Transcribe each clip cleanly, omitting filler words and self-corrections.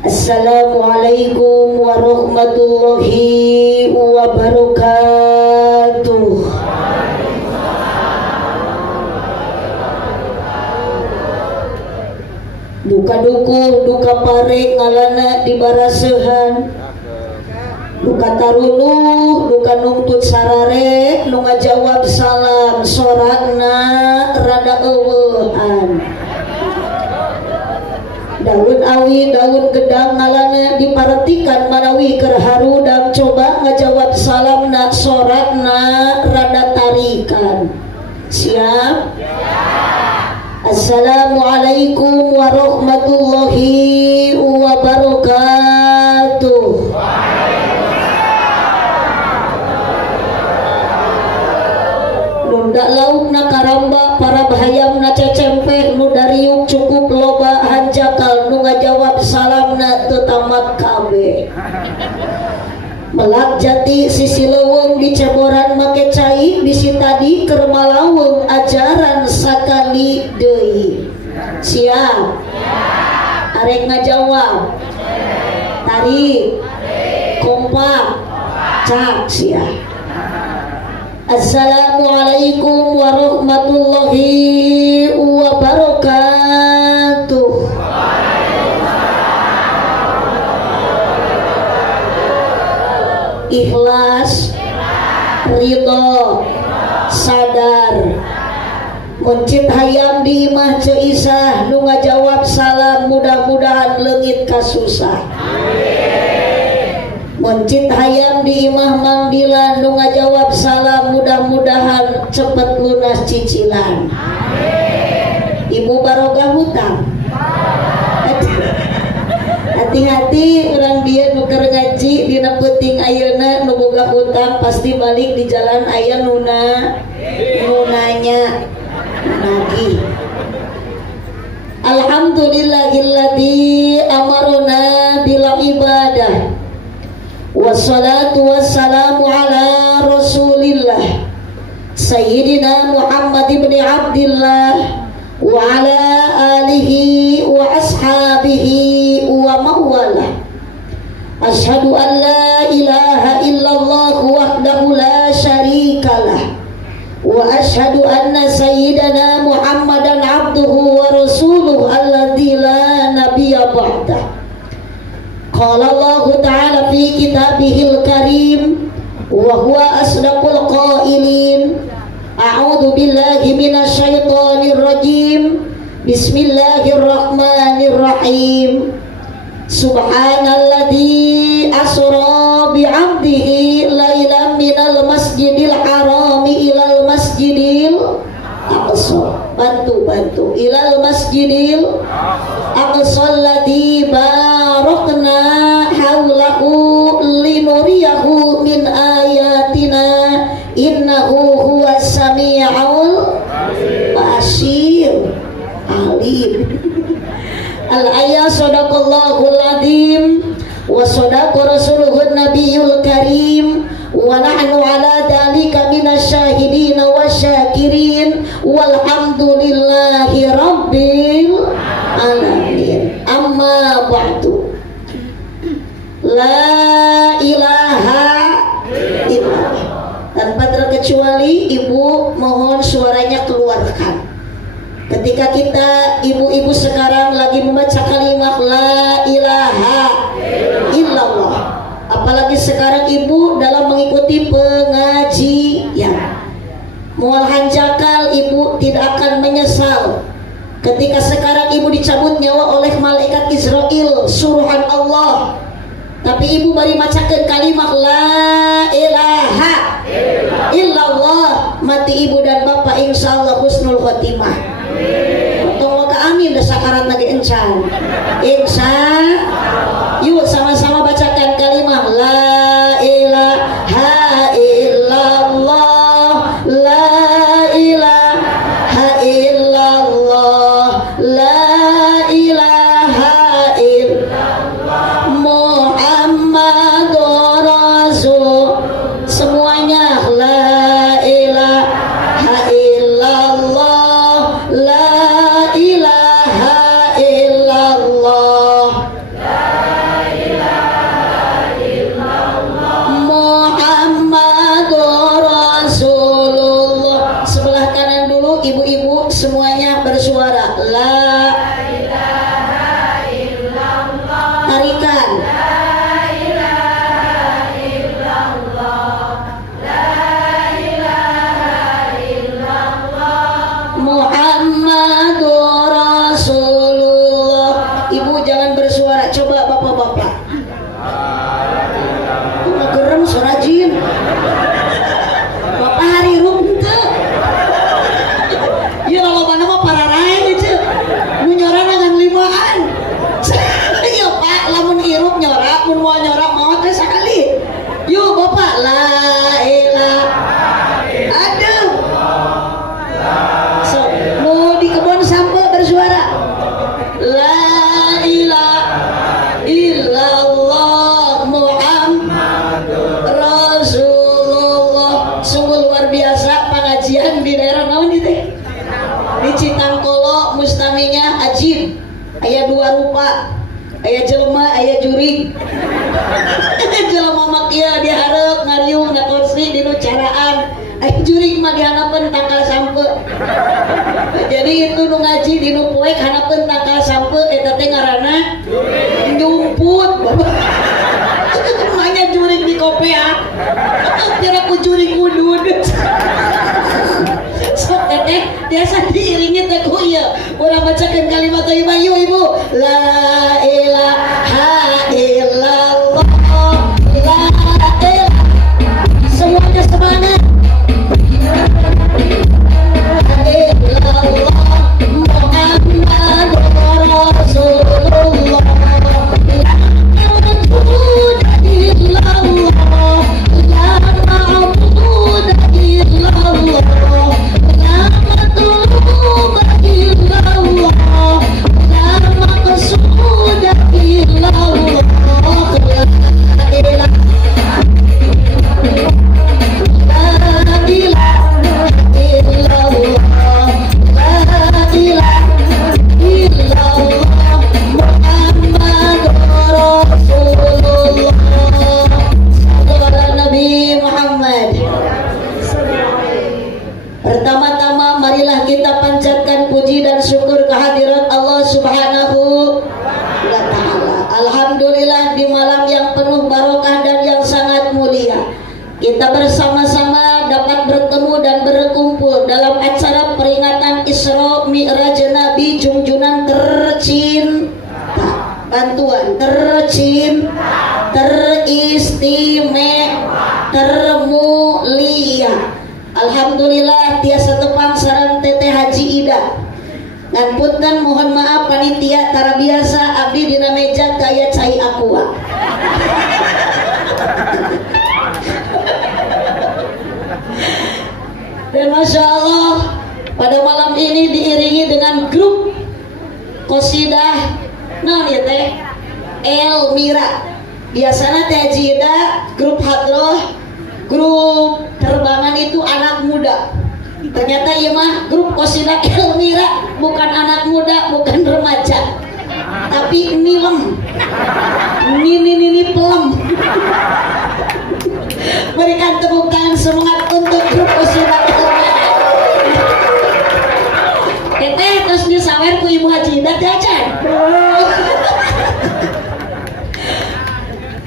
Assalamualaikum warahmatullahi wabarakatuh. Duka duku, duka pare ngalana dibarasehan, duka tarunuh, duka nungtut sarare, nu ngajawab salam sorakna rada eueuhan. Daun awi, daun gedang ngalana diparetikan manawi keur harudang, coba ngajawab salamna sorakna rada tarikan. Siap? Assalamualaikum warahmatullahi wabarakatuh. Nunda lauk na karamba para bahayam na cecempe nu dariuk cukup loba hanjakal nu ngajawab salamna teu tamat kabeh. Melak jati sisi leuweung di ceboran make cai bisi tadi keur malaweng ajaran sakali deui. Siap? Arek ngajawab. Tarik. Kompak. Cak siap. Assalamualaikum warahmatullahi wabarakatuh. Ikhlas, ridho, sadar, muncit hayam di imah ceisah, nu ngajawab salam mudah-mudahan leungit kasusah. Muncit hayam di imah mangdilan, nu ngajawab salam mudah-mudahan cepet lunas cicilan. Ibu barokah hutang. Hati-hati orang dia nuker ngaji dina peuting ayeuna nu boga hutang pasti balik di jalan aya nunanya nagih. Alhamdulillahilladzi amarna bil ibadah wassalatu wassalamu ala rasulillah sayyidina Muhammad ibn Abdillah wa ala alihi wa ashabihi wa mawala. Asyhadu an la ilaha illallah wahdahu la syarikalah wa asyhadu anna sayyidana Muhammadan abduhu wa rasuluh alladzi la nabiyya ba'dah. Qala Allah ta'ala fi kitabihil karim wa huwa asdaqul qailin. A'udzu billahi minasy syaithanir rajim. Bismillahirrahmanirrahim. Subhanalladzi asra bi 'abdihi lailan minal masjidil harami ilal masjidil aqsa. Bantu ilal masjidil aqsa alladzi barakna haulahu linuriyahu min ayatina innahu huwas sami'ul basir alim. Al-ayah sadaqallahul azim wa sadaqa rasuluhun nabiyul karim wa nahnu ala dhalika minasyahidin wa syakirin walhamdulillahi rabbil alamin. Amma ba'du. La ilaha illallah. Tanpa terkecuali ibu mohon suaranya keluarkan. Ketika kita ibu-ibu sekarang lagi membaca kalimat la ilaha illallah, apalagi sekarang ibu dalam mengikuti pengajian, mual hanjakal ibu tidak akan menyesal ketika sekarang ibu dicabut nyawa oleh malaikat Israel suruhan Allah, tapi ibu bari macakeun kalimat la ilaha illallah, mati ibu dan bapak insyaallah husnul khotimah. Tolong amin dah sakarat lagi encan. Yuk sama-sama bacakan kalimat la ilaha illallah, la ilaha illallah, la ilaha illallah Muhammadur Rasul. Semuanya la ilaha illallah, la ilaha illallah bersuara. Coba bapak-bapak. Itu ngegerem suara jin. Bapak hari rum henteu. Ya lolobana mah pararae gitu. Nu nyora nangan limaan. Ya Pak, lamun irup nyora, mun moal nyora maot teh sakali. Yuk Bapak, la ilaha. Aduh. So, nu di kebun sampe bersuara. La ilaha illallah Muhammad Rasulullah. Sungguh luar biasa pengajian di daerah naon itu teh? Di Citangkolo mustaminya ajib. Aya dua rupa. Aya jelema, aya jurig. Jelema mah kieu dihareup ngariung da kursi dinu caraan. Aya jurig mah dihanapeun tangkal sampe. Jadi itu nu ngaji dinu poek hanapeun tangkal sampe eta teh ngaranna nyumput. Manya jurig di kopea. Kira ku jurig udud. Sok teteh biasa diiringi teh ku ieu. Urang bacakeun kalimat thayyibah yuk Ibu. La ilaha illallah. La ilaha. Semuanya semangat. Illallah Muhammadur Rasulullah. La ma'budu illallah. La ma'budu illallah. Pertama-tama marilah kita panjatkan puji dan syukur kehadirat Allah Subhanahu wa Ta'ala. Alhamdulillah di malam yang penuh barokah dan yang sangat mulia, kita bersama-sama dapat bertemu dan berkumpul dalam acara peringatan Isra Mi'raj Nabi junjunan tercinta. Bantuan tercinta, teristimewa, termulia. Alhamdulillah tiasa tepang sareng Teteh Haji Ida. Ngapunten mohon maaf panitia tara biasa abdi dina meja kaya cai aqua. Dan Masya Allah pada malam ini diiringi dengan grup qosidah non ya teh Elmira. Biasanya Teh Haji Ida grup hadroh, grup terbangan itu anak muda. Ternyata iya mah grup qosidah Elmira bukan anak muda, bukan remaja, tapi nilem, nini pelem. Berikan tepuk tangan semangat untuk grup qosidah Elmira. Teteh terus disawer ku Ibu Haji Ida teh acan.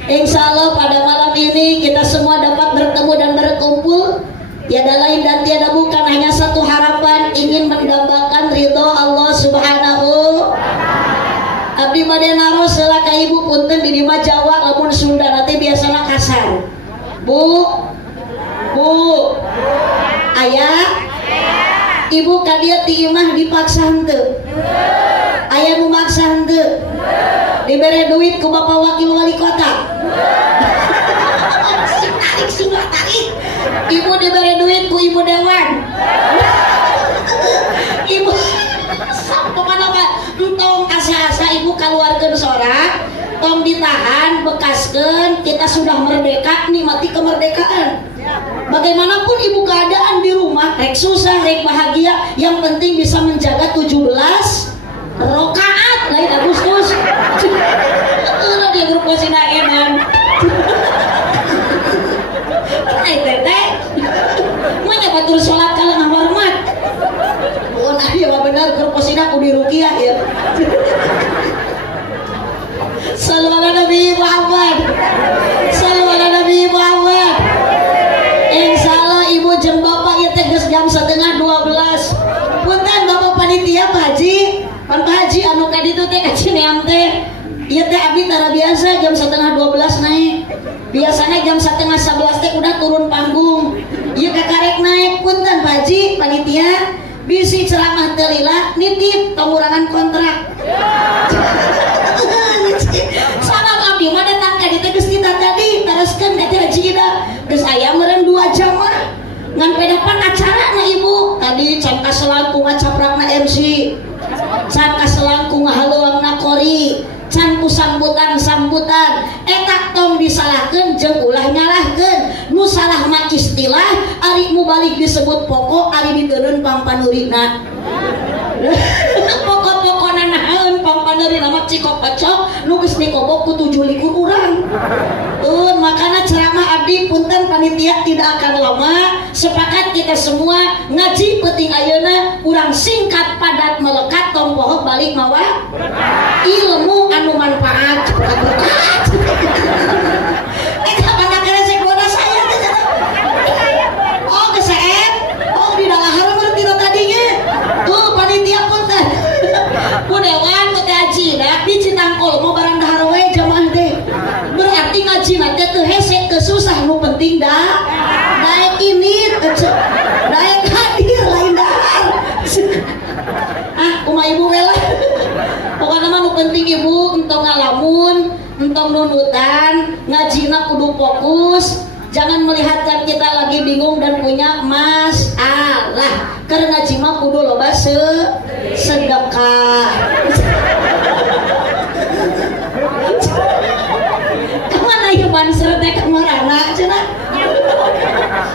Insya Allah pada malam ini kita semua dapat bertemu dan berkumpul. Tiada lain dan tiada bukan hanya satu harapan, ingin mendambakan ridho Allah Subhanahu. Abdi bade naros selaka Ibu punten di lima Jawa lamun Sunda nanti biasanya kasar. Bu ayah Ibu kadia ti imah dipaksa henteu. Aya nu maksa henteu. Dibere duit ku Bapak Wakil Wali Kota. Sing tarik. Ibu diberi duit ku Ibu Dewan. Ibu pokoknya entong asa-asa Ibu keluarkan sorak, tong ditahan, bekaskan, kita sudah merdeka, nikmati kemerdekaan. Bagaimanapun Ibu keadaan di rumah, rek susah, rek bahagia, yang penting bisa menjaga 17 rokaat lain Agustus. Udah dia grup qosidah edan. Hai teteh, mana batur sholat kalau nggak hormat? Oh nah ya benar grup qosidah kudu ruqyah ya. Sallallahu ala Nabi Muhammad. Sallallahu ala Nabi Muhammad. Insyaallah Ibu jeung Bapak ya teh geus jam 11:30. Punten Bapak panitia Pak Haji. Pan Pak Haji anu kaditu teh kacineam teh Iya teh abdi tara biasa jam 11:30 naik. Biasanya jam 10:30 teh udah turun panggung. Ieu kakarek naik punten Pak Haji panitia bisi ceramah teu lila nitip pengurangan kontrak. Sabab abdi mah datang ka dieu geus kita tadi teruskeun ka Haji Ida geus aya meureun 2 jam mah. Ngan pedapan acara na ibu tadi can kaselangkung ngacaprakna MC, can kaselangkung ngahaluangna kori, can ku sambutan eta tong disalahkeun jeung ulah nyalahkeun. Nu salah mah istilah, ari mu balik disebut pokok, ari diteureun pangpanurina. Pokok-pokokna naeun pangpanurina mah cikok-pecok nu geus dikobok ku 7 likur urang. Makana ceramah abdi punten panitia tidak akan lama. Sepakat kita semua ngaji penting ayeuna urang singkat padat melekat tong poho balik mawa ilmu anu manfaat. Kapan resek bodas saya oh keseep oh di dalahar menurut kita tadinya tuh panitia punten kudewan ku teh Haji dak di Citangkol mau barang dahar we jamaah teh berarti ngaji nanti teu hese teu susah nu penting dah daek ini daek hadir lain dahar kumaha ibu wela pokokna mah nu penting ibu entong ngalamun entong nunutan ngajina kudu fokus. Jangan melihatkan kita lagi bingung dan punya masalah. Karena ngaji mah kudu loba sedekah. Kemana ieu banser teh kamarana cenah?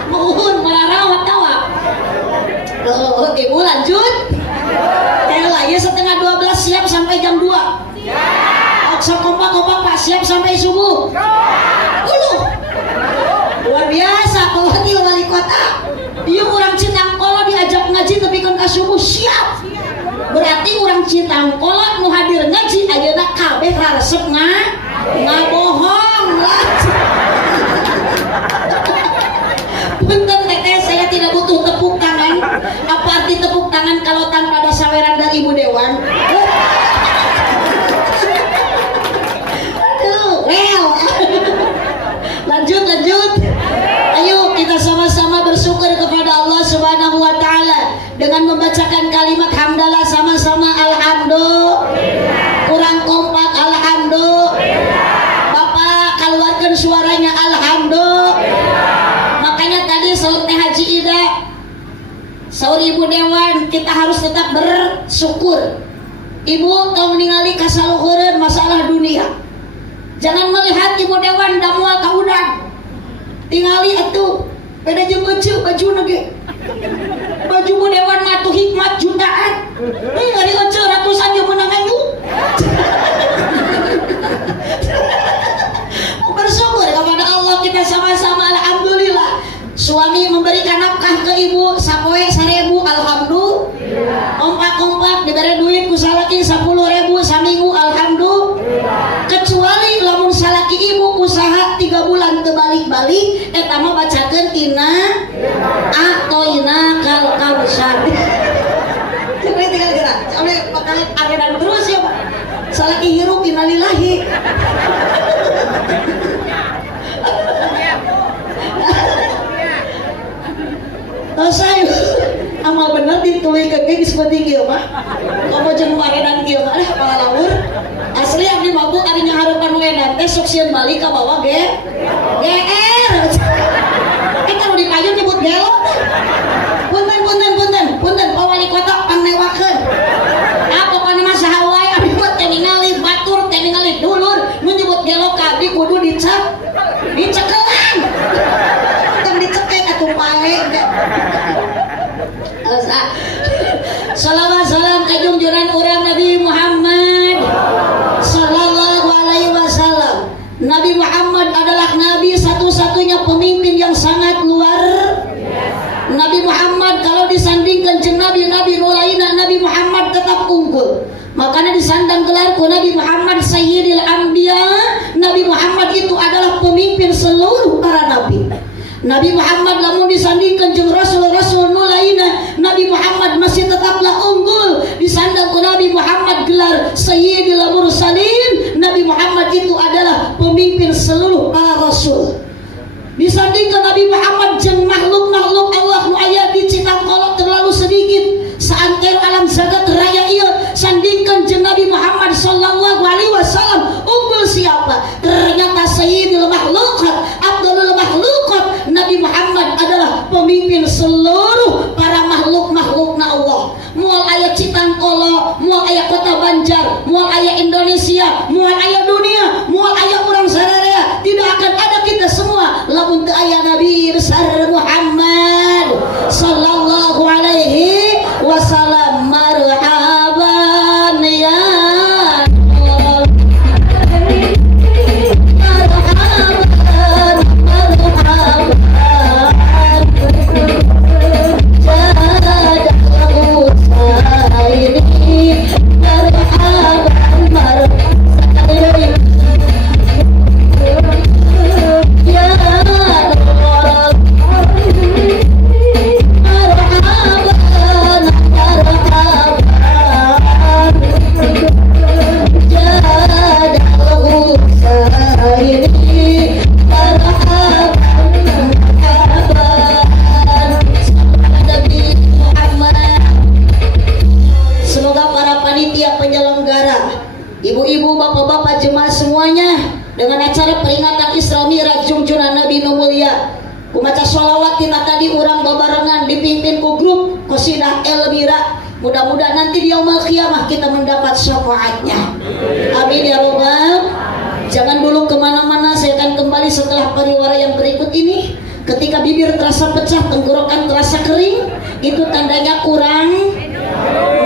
Muhun mararawat tawa. Ibu lanjut. Tela ieu 11:30 siap sampai jam 2. Siap. Sok kompak-kompak Pak siap sampai subuh. Luar biasa wakil wali kota. Ieu urang Citangkolo diajak ngaji tepikeun ka subuh siap. Berarti urang Citangkolo nu hadir ngaji ayeuna kabeh raresep ngabohong lah. Punten teteh saya tidak butuh tepuk tangan. Apa arti tepuk tangan kalau tanpa ada saweran dari Ibu Dewan? Aduh, well. Lanjut. Ayo kita sama-sama bersyukur kepada Allah Subhanahu wa taala dengan membacakan kalimat hamdalah sama-sama alhamdulillah. Kurang kompak alhamdulillah. Bapak keluarkan suaranya alhamdulillah. Makanya tadi saur teh Haji Ida, saur Ibu Dewan kita harus tetap bersyukur. Ibu tong ningali kasaluhureun masalah dunia. Jangan melihat Ibu Dewan da moal ka udang. Tingali atuh beda jeung baju nage. Baju Bu Dewan mah tuh hikmat jutaan. Ari eceu ratusan jeung meunang ayu. Bersyukur kepada Allah kita sama-sama alhamdulillah. Suami memberikan nafkah ke ibu sapoe 1000 alhamdulillah. Kompak-kompak dibere duit ku salaki 10.000 saminggu alhamdulillah. Kecuali lamun salaki ibu usaha 3 bulan teu balik-balik eta mah bacakeun inna atoina kal kausar. Coba tinggal gerak. Sampai bakal agedan terus ya Pak. Salaki hirup innalillahi. Saya amal bener dituluy ke geus seperti kieu mah. Komo jeung paredan kieu mah kepala laur. Asli abdi mabuk ari nyaharepan wedan teh sok sieun balik ka bawah GR. Kita nu dipayun nyebut gelo. Punten Pak Wali Kota pangnewakeun. Pokona mah saha wae abdi mah teh ningali batur teh ningali dulur nu nyebut gelo ka abdi kudu dicekelan. Dicekek atuh pae. Salawat salam ka junjungan urang Nabi Muhammad sallallahu alaihi wasallam. Nabi Muhammad adalah nabi satu-satunya pemimpin yang sangat luar biasa. Nabi Muhammad kalau disandingkan jeung nabi-nabi nu lainna, Nabi Muhammad tetap unggul. Makanya disandang gelar ku Nabi Muhammad Sayyidil Anbiya. Nabi Muhammad itu adalah pemimpin seluruh para nabi. Nabi Muhammad lamun disandingkan jeung rasul-rasul nu lainna, Nabi Muhammad masih tetaplah unggul. Disandang ku Nabi Muhammad gelar Sayyidil Mursalin. Nabi Muhammad itu adalah pemimpin seluruh para rasul. Disandingkan Nabi Muhammad jeung makhluk-makhluk Allah nu aya di citangkolot terlalu sedikit saantero alam jagat raya ieu, sandingkan jeung Nabi Muhammad sallallahu alaihi wasallam unggul siapa? Ternyata sayyidul makhluqat, abdulul makhluqat. Nabi Muhammad adalah pemimpin seluruh para makhluk-makhlukna Allah. Moal aya citangkolo, moal aya kota Banjar, moal aya Indonesia, moal aya dunia, moal aya urang sararea, tidak akan ada kita semua lamun teu aya Nabi besar Muhammad sallallahu alaihi wasallam. Marhaban ya ibu-ibu, bapak-bapak, jemaah semuanya, dengan acara peringatan Isra Mi'raj junjungan Nabi nu mulia, kumaca sholawat tina tadi urang babarengan dipimpin ku grup Qasidah Elmira. Mudah-mudahan nanti di yaumul qiyamah kita mendapat syafaatnya. Amin ya robbal. Jangan dulu kemana-mana, saya akan kembali setelah pariwara yang berikut ini. Ketika bibir terasa pecah, tenggorokan terasa kering, itu tandanya kurang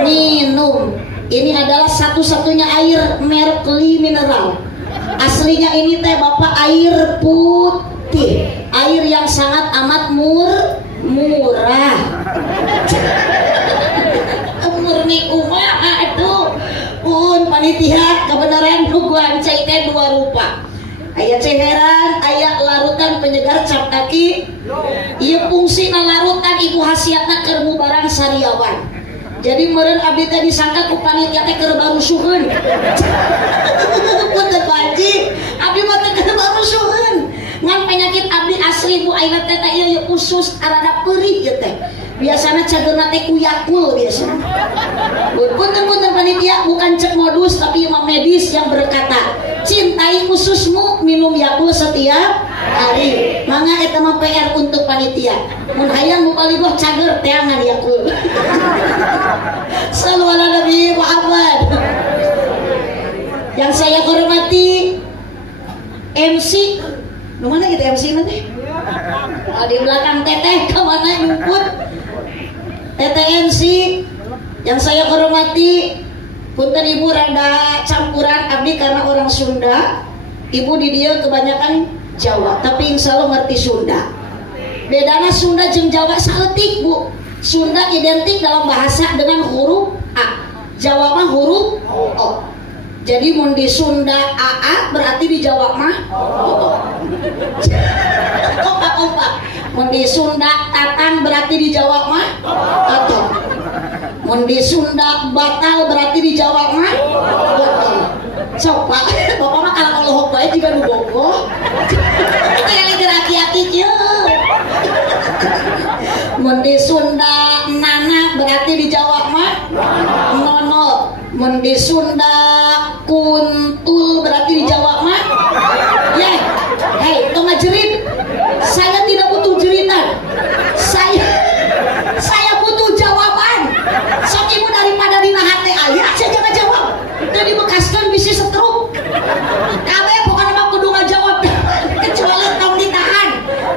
minum. Ini adalah satu-satunya air merek Li Mineral. Aslinya ini teh Bapak air putih, air yang sangat amat murah. Murni umah itu pun panitia kebenaran duguan cai teh dua rupa. Aya ceheran, aya larutan penyegar cap kaki. Ieu fungsina larutan ibu khasiatna keur mubarang sariawan. Jadi meureun abdi teh disangka ku panitia teh keur barusuheun. Punten Pak Haji, abdi mah teh keur barusuheun. Ngan penyakit abdi asli Bu ayeuna teh ieu usus arada peurih ieu teh. Biasana cageurna teh ku Yakult biasana. Punten panitia, bukan cek modus tapi imam medis yang berkata, cintai ususmu, minum Yakult setiap hari. Mangga eta mah PR untuk panitia. Mun hayang mubalighah cager teangan Yakult. Sallu ala Nabi Muhammad. Yang saya hormati MC, nu mana gitu MC nanti? Di belakang teteh kemana nyumput? Teteh MC. Yang saya hormati, punten ibu rada campuran abdi karena orang Sunda. Ibu di dia kebanyakan Jawa, tapi insya Allah ngerti Sunda. Bedana Sunda jeung Jawa saeutik Bu. Sunda identik dalam bahasa dengan huruf A, Jawa mah huruf O. Jadi mun di Sunda AA berarti di Jawa mah O. Kompak. Mun di Sunda Tatan berarti di Jawa mah Tato. Mun di Sunda batal berarti di Jawa mah batal. Coba Bapak mah kalau ngeluhok bae juga nu bogoh. Kita kali hati-hati jeung. Mun di Sunda Nana berarti di Jawa mah Nono. Mun di Sunda Kuntul berarti di Jawa mah ya. Hei, tong ngajerit. Saya tidak butuh jeritan. Saya butuh jawaban. Sok ibu daripada dina hate aya saya jangan jawab. Teu dibekaskeun bisi setruk. Kabeh pokona mah kudu ngajawab. Kecuali tong ditahan.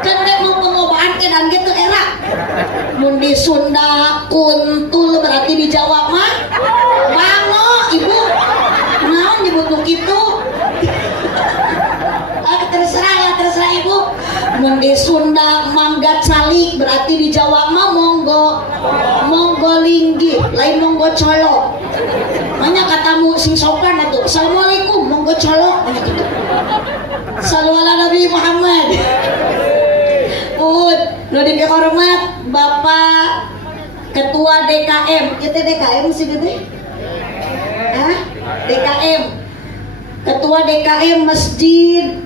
Keun rek mau pengobaan edan gitu era. Mun di Sunda Kuntul berarti di Jawa mah Wango ibu. Naon dibutuh kitu? Terserah ibu. Mun di Sunda Mangga Calik berarti di Jawa mah monggo linggi, lain monggo colok. Manya katamu sing sopan atuh. Assalamualaikum monggo colok nya kitu. Sallu ala Nabi Muhammad. Nu dihormat Bapak Ketua DKM. Kita DKM sih gede. DKM. Ketua DKM Masjid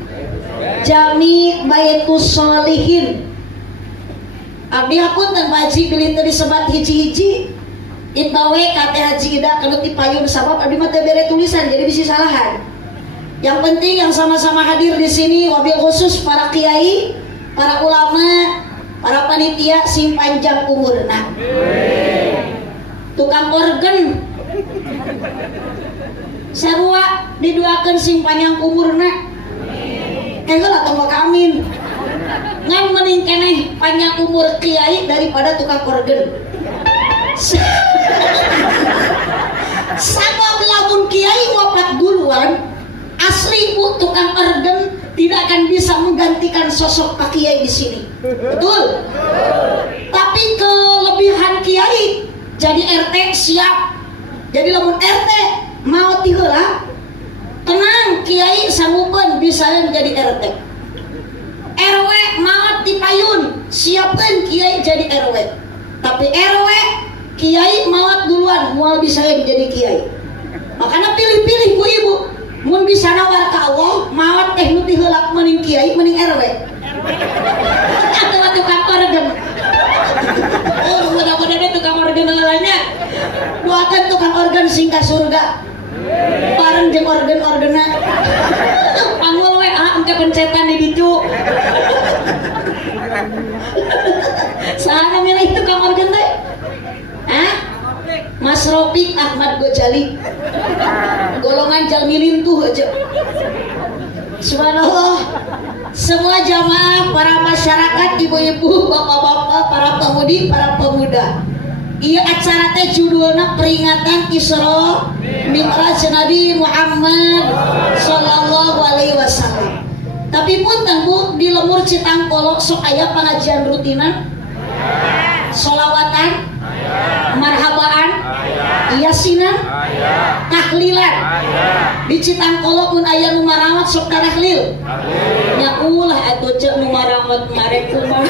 Jami Baitus Sholihin. Abdi hapunten Pak Haji bilin teu disebat hiji-hiji. Itbawe kate Haji Ida kalau dipayun sabab abdi mah teu bere tulisan jadi bisa salahan. Yang penting yang sama-sama hadir di sini wabil khusus para kiai, para ulama, para panitia sing panjang umurna. Tukang organ sarua diduakeun sing panjang umurna. Heula tong amin. Ngan mending keneh panjang umur kiai daripada tukang organ. Sabab lamun kiai wafat duluan, asli bu tukang organ tidak akan bisa menggantikan sosok Pak Kiai di sini. Betul? Tapi kelebihan kiai jadi RT siap. Jadi lamun RT mau tiheula tenang kiai sanggupeun bisa jadi RT. RW mau dipayun siapkeun kiai jadi RW. Tapi RW kiai mau duluan moal bisa jadi kiai. Makanya pilih-pilih bu ibu. Mun bisa nawar ka Allah mau teh nu tiheula mending kiai mending RW. Atuh tukang organ. Oh mudah-mudahan tukang organ lalanya. Doakan tukang organ sing ka surga. Bareng jeung organ-organa. Panggul we engke pencetan di ditu. Saha milih tukang organ teh? Hah? Mas Rofiq Ahmad Gojali. Golongan jalmi lintuh aja. Subhanallah. Semua jamaah, para masyarakat, ibu-ibu, bapak-bapak, para pemudi, para pemuda. Iya acara teh judulna peringatan Isra Mi'raj Nabi Muhammad sallallahu alaihi wasallam. Tapi pun Bu di lemur Citangkolo sok aya pengajian rutinan, sholawatan, marhabaan, yasinan, tahlilan. Di Citangkolo pun aya nu marawat sok tahlil. Nya ulah atuh ceuk nu marawat mare kumaha.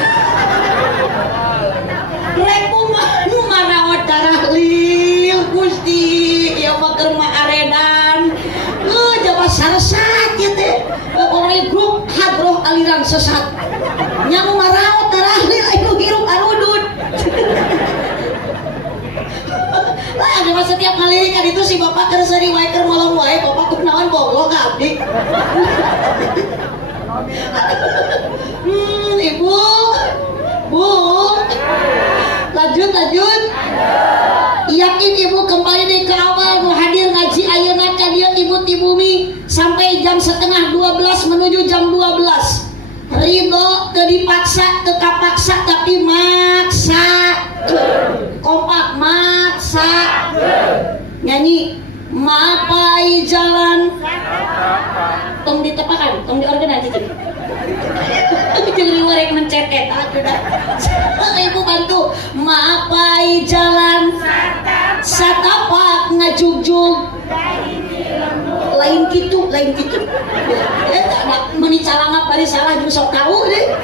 Nu marawat tahlil Gusti, ya mah keur maaredan. Jawa saresat ieu teh. Pokona grup hadroh aliran sesat. Nya nu marawat tahlil anu hirup arudud. Lah ada mah setiap kali kan itu si bapak keur seri wae keur molong wae bapak kunaon bogo ka abdi. Ibu. Bu. Lanjut. Yakin ibu kembali di ke awal mau hadir ngaji ayeuna ka dieu ibu ti bumi sampai jam 11:30 menuju jam 12. Ridho teu dipaksa teu kapaksa tapi maksa. Kompak maksa. Nyanyi mapai jalan tong ditepakan tong diorganisasi jeung riwarek mencetet aku dah ibu bantu mapai jalan satapak ngajugjug lain gitu meni calanga bari salah jeung sok tahu deh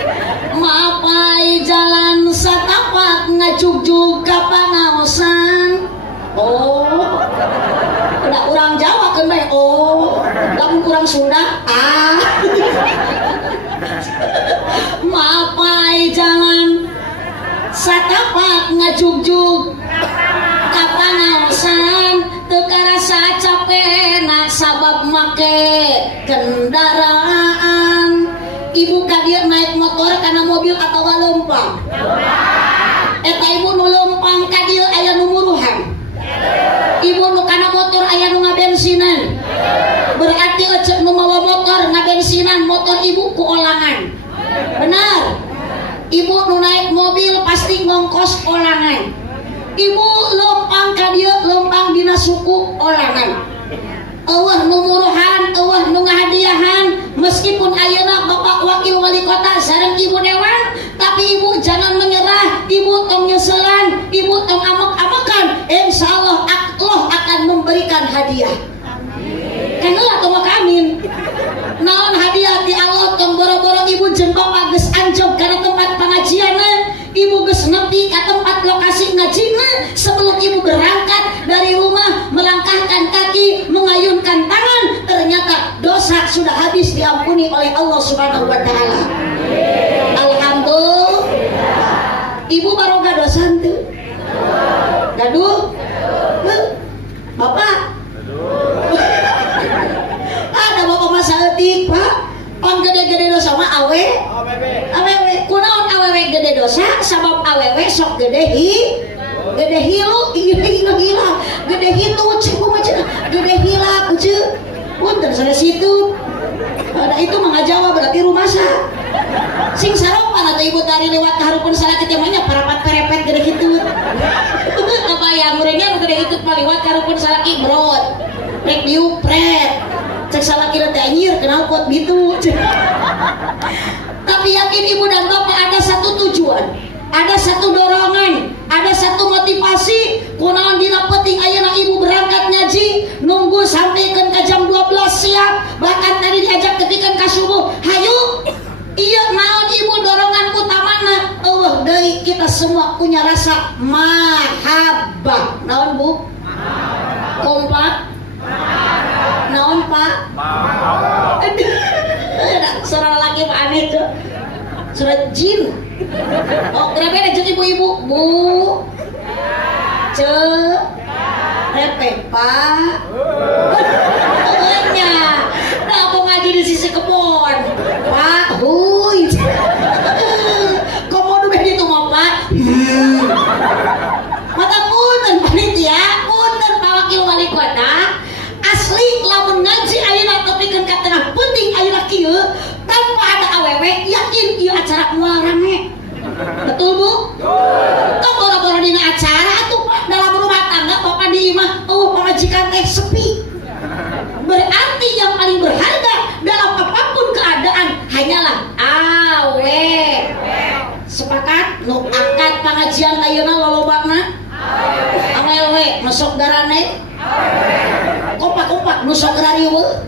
mapai jalan satapak ngajugjug ka pangaosan. Oh, udah orang Jawa kan bae. Oh, lamun kurang Sunda. Mapai jalan satapak ngajugjug ka pangaosan teu karasa capena sabab make kendaraan. Ibu ka dieu naik motor kana mobil atau leumpang? Eta ibu nu leumpang ka dieu aya nu muruhan. Ibu nu kana motor aya nu ngabensinan. Berarti ecek nu mawa motor ngabensinan motor ibu ku olangan. Benar. Ibu nu naik mobil pasti ngongkos olangan. Ibu lempang ka dieu lempang dina suku olangan. Eueuh nu muruhan, eueuh nu ngahadiahan meskipun ayeuna Bapak Wakil Wali Kota sareng Ibu Dewan, tapi ibu jangan menyerah, ibu tong nyeselan, ibu tong amek-amekan. Insyaallah Allah akan memberikan hadiah. Kan heula tong amin. Naon hadiah ti Allah tong boro-boro ibu jeung Bapak geus anjog kana tempat pengajianna, ibu geus nepi ka tempat lokasi ngajina sebelum ibu berangkat dari rumah melangkahkan kaki, mengayunkan tangan, ternyata habis diampuni oleh Allah Subhanahu wa taala. Alhamdulillah. Ibu baroga dosa henteu? Gaduh? Bapak? Ada bapak masa etik, Pak. Pan gede-gede dosa mah awe. Awewe. Kunaon awewe gede dosa? Sabab awewe sok gede gede hilu, gila. Gede hilu, cek kumaha gede hila, cek. Punten sana situ. Ada itu mah ngajawa berarti rumasa. Sing saropan atau ibu tari lewat harupun salah ketemanya parapat perepet gede gitu. Apa ya muridnya gede itu paliwat harupun salah kibrot. Rek diupret. Cek salah kira teh anjir kenal pot gitu. Tapi yakin ibu dan bapak ada satu tujuan, ada satu dorongan, ada satu motivasi. Kunaon dina penting ayeuna ibu berangkat ngaji, nunggu sampai ke jam 12 siap, bahkan tadi diajak ketikan ka subuh. Hayu, iya naon ibu dorongan utamana? Deui kita semua punya rasa mahabbah. Naon Bu? Kompak? Naon Pak? Suara laki Pak aneh tuh. Surat jin. Oh, kenapa ada jin ibu-ibu? Bu. Ce. Repek Pak. Nya. Nah, aku ngaji di sisi kebon. Pak, huy. Komodo begitu mau Pak. Mata punten panitia, punten Pak Wakil Wali Kota. Asli lamun ngaji ayeuna topikeun ka tengah penting ayeuna kieu tanpa ada awewe yakin ieu acara moal rame. Betul Bu? Tong boro-boro dina acara atuh dalam rumah tangga bapak di imah pamajikan teh sepi. Berarti yang paling berharga dalam apapun keadaan hanyalah awewe. Sepakat? Nu angkat pengajian ayeuna lolobana awewe masuk darane kompak-kompak nusok rariwe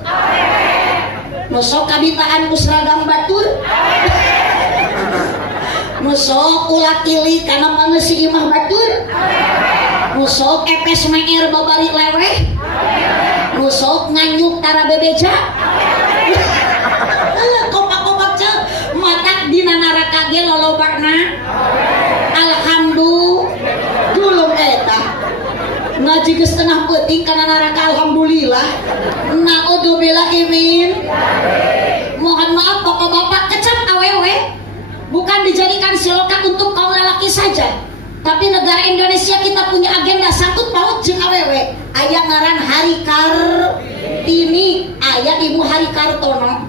nusok kabitaan usragam batur nusok ulah kili karena mangesi imah batur nusok epes menger babari leweh nusok nganyuk tara bebeja kompak-kompak cek matak dina naraka ge lolobana alhamdulillah dulum eta ngaji ke setengah peting karena neraka alhamdulillah. Naudzubillah imin. Mohon maaf bapak-bapak kecap awewe bukan dijadikan siloka untuk kaum lelaki saja. Tapi negara Indonesia kita punya agenda sangkut paut jeung awewe. Aya ngaran Hari Kartini, aya Ibu Hari Kartono.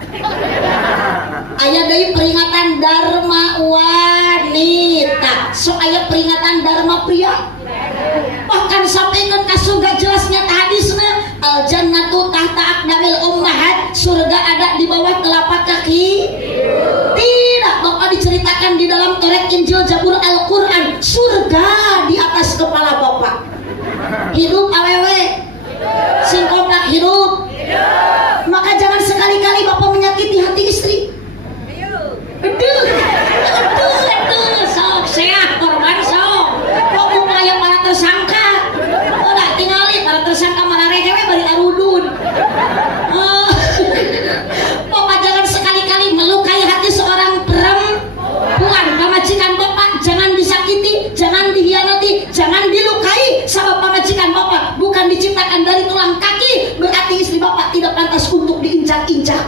Aya deui peringatan Dharma Wanita. So aya peringatan Dharma Pria. Bahkan sampaikan ka surga jelasnya hadisna al jannatu tahta aqdamil ummahat, surga ada di bawah telapak kaki. Tidak, Bapak diceritakan di dalam Torah, Injil, Zabur, Al-Quran, surga di atas kepala Bapak. Hidup awewe, sing kompak hidup. Maka jangan sekali-kali Bapak menyakiti hati istri. Aduh, sok sehat korban sok. Kok mulai para tersangka? Udah tinggalin para tersangka mana rehewe bari arudun. Bapak jangan sekali-kali melukai hati seorang perempuan. Pamajikan Bapak jangan disakiti, jangan dihianati, jangan dilukai. Sebab pamajikan Bapak bukan diciptakan dari tulang kaki, berarti istri Bapak tidak pantas untuk diinjak-injak.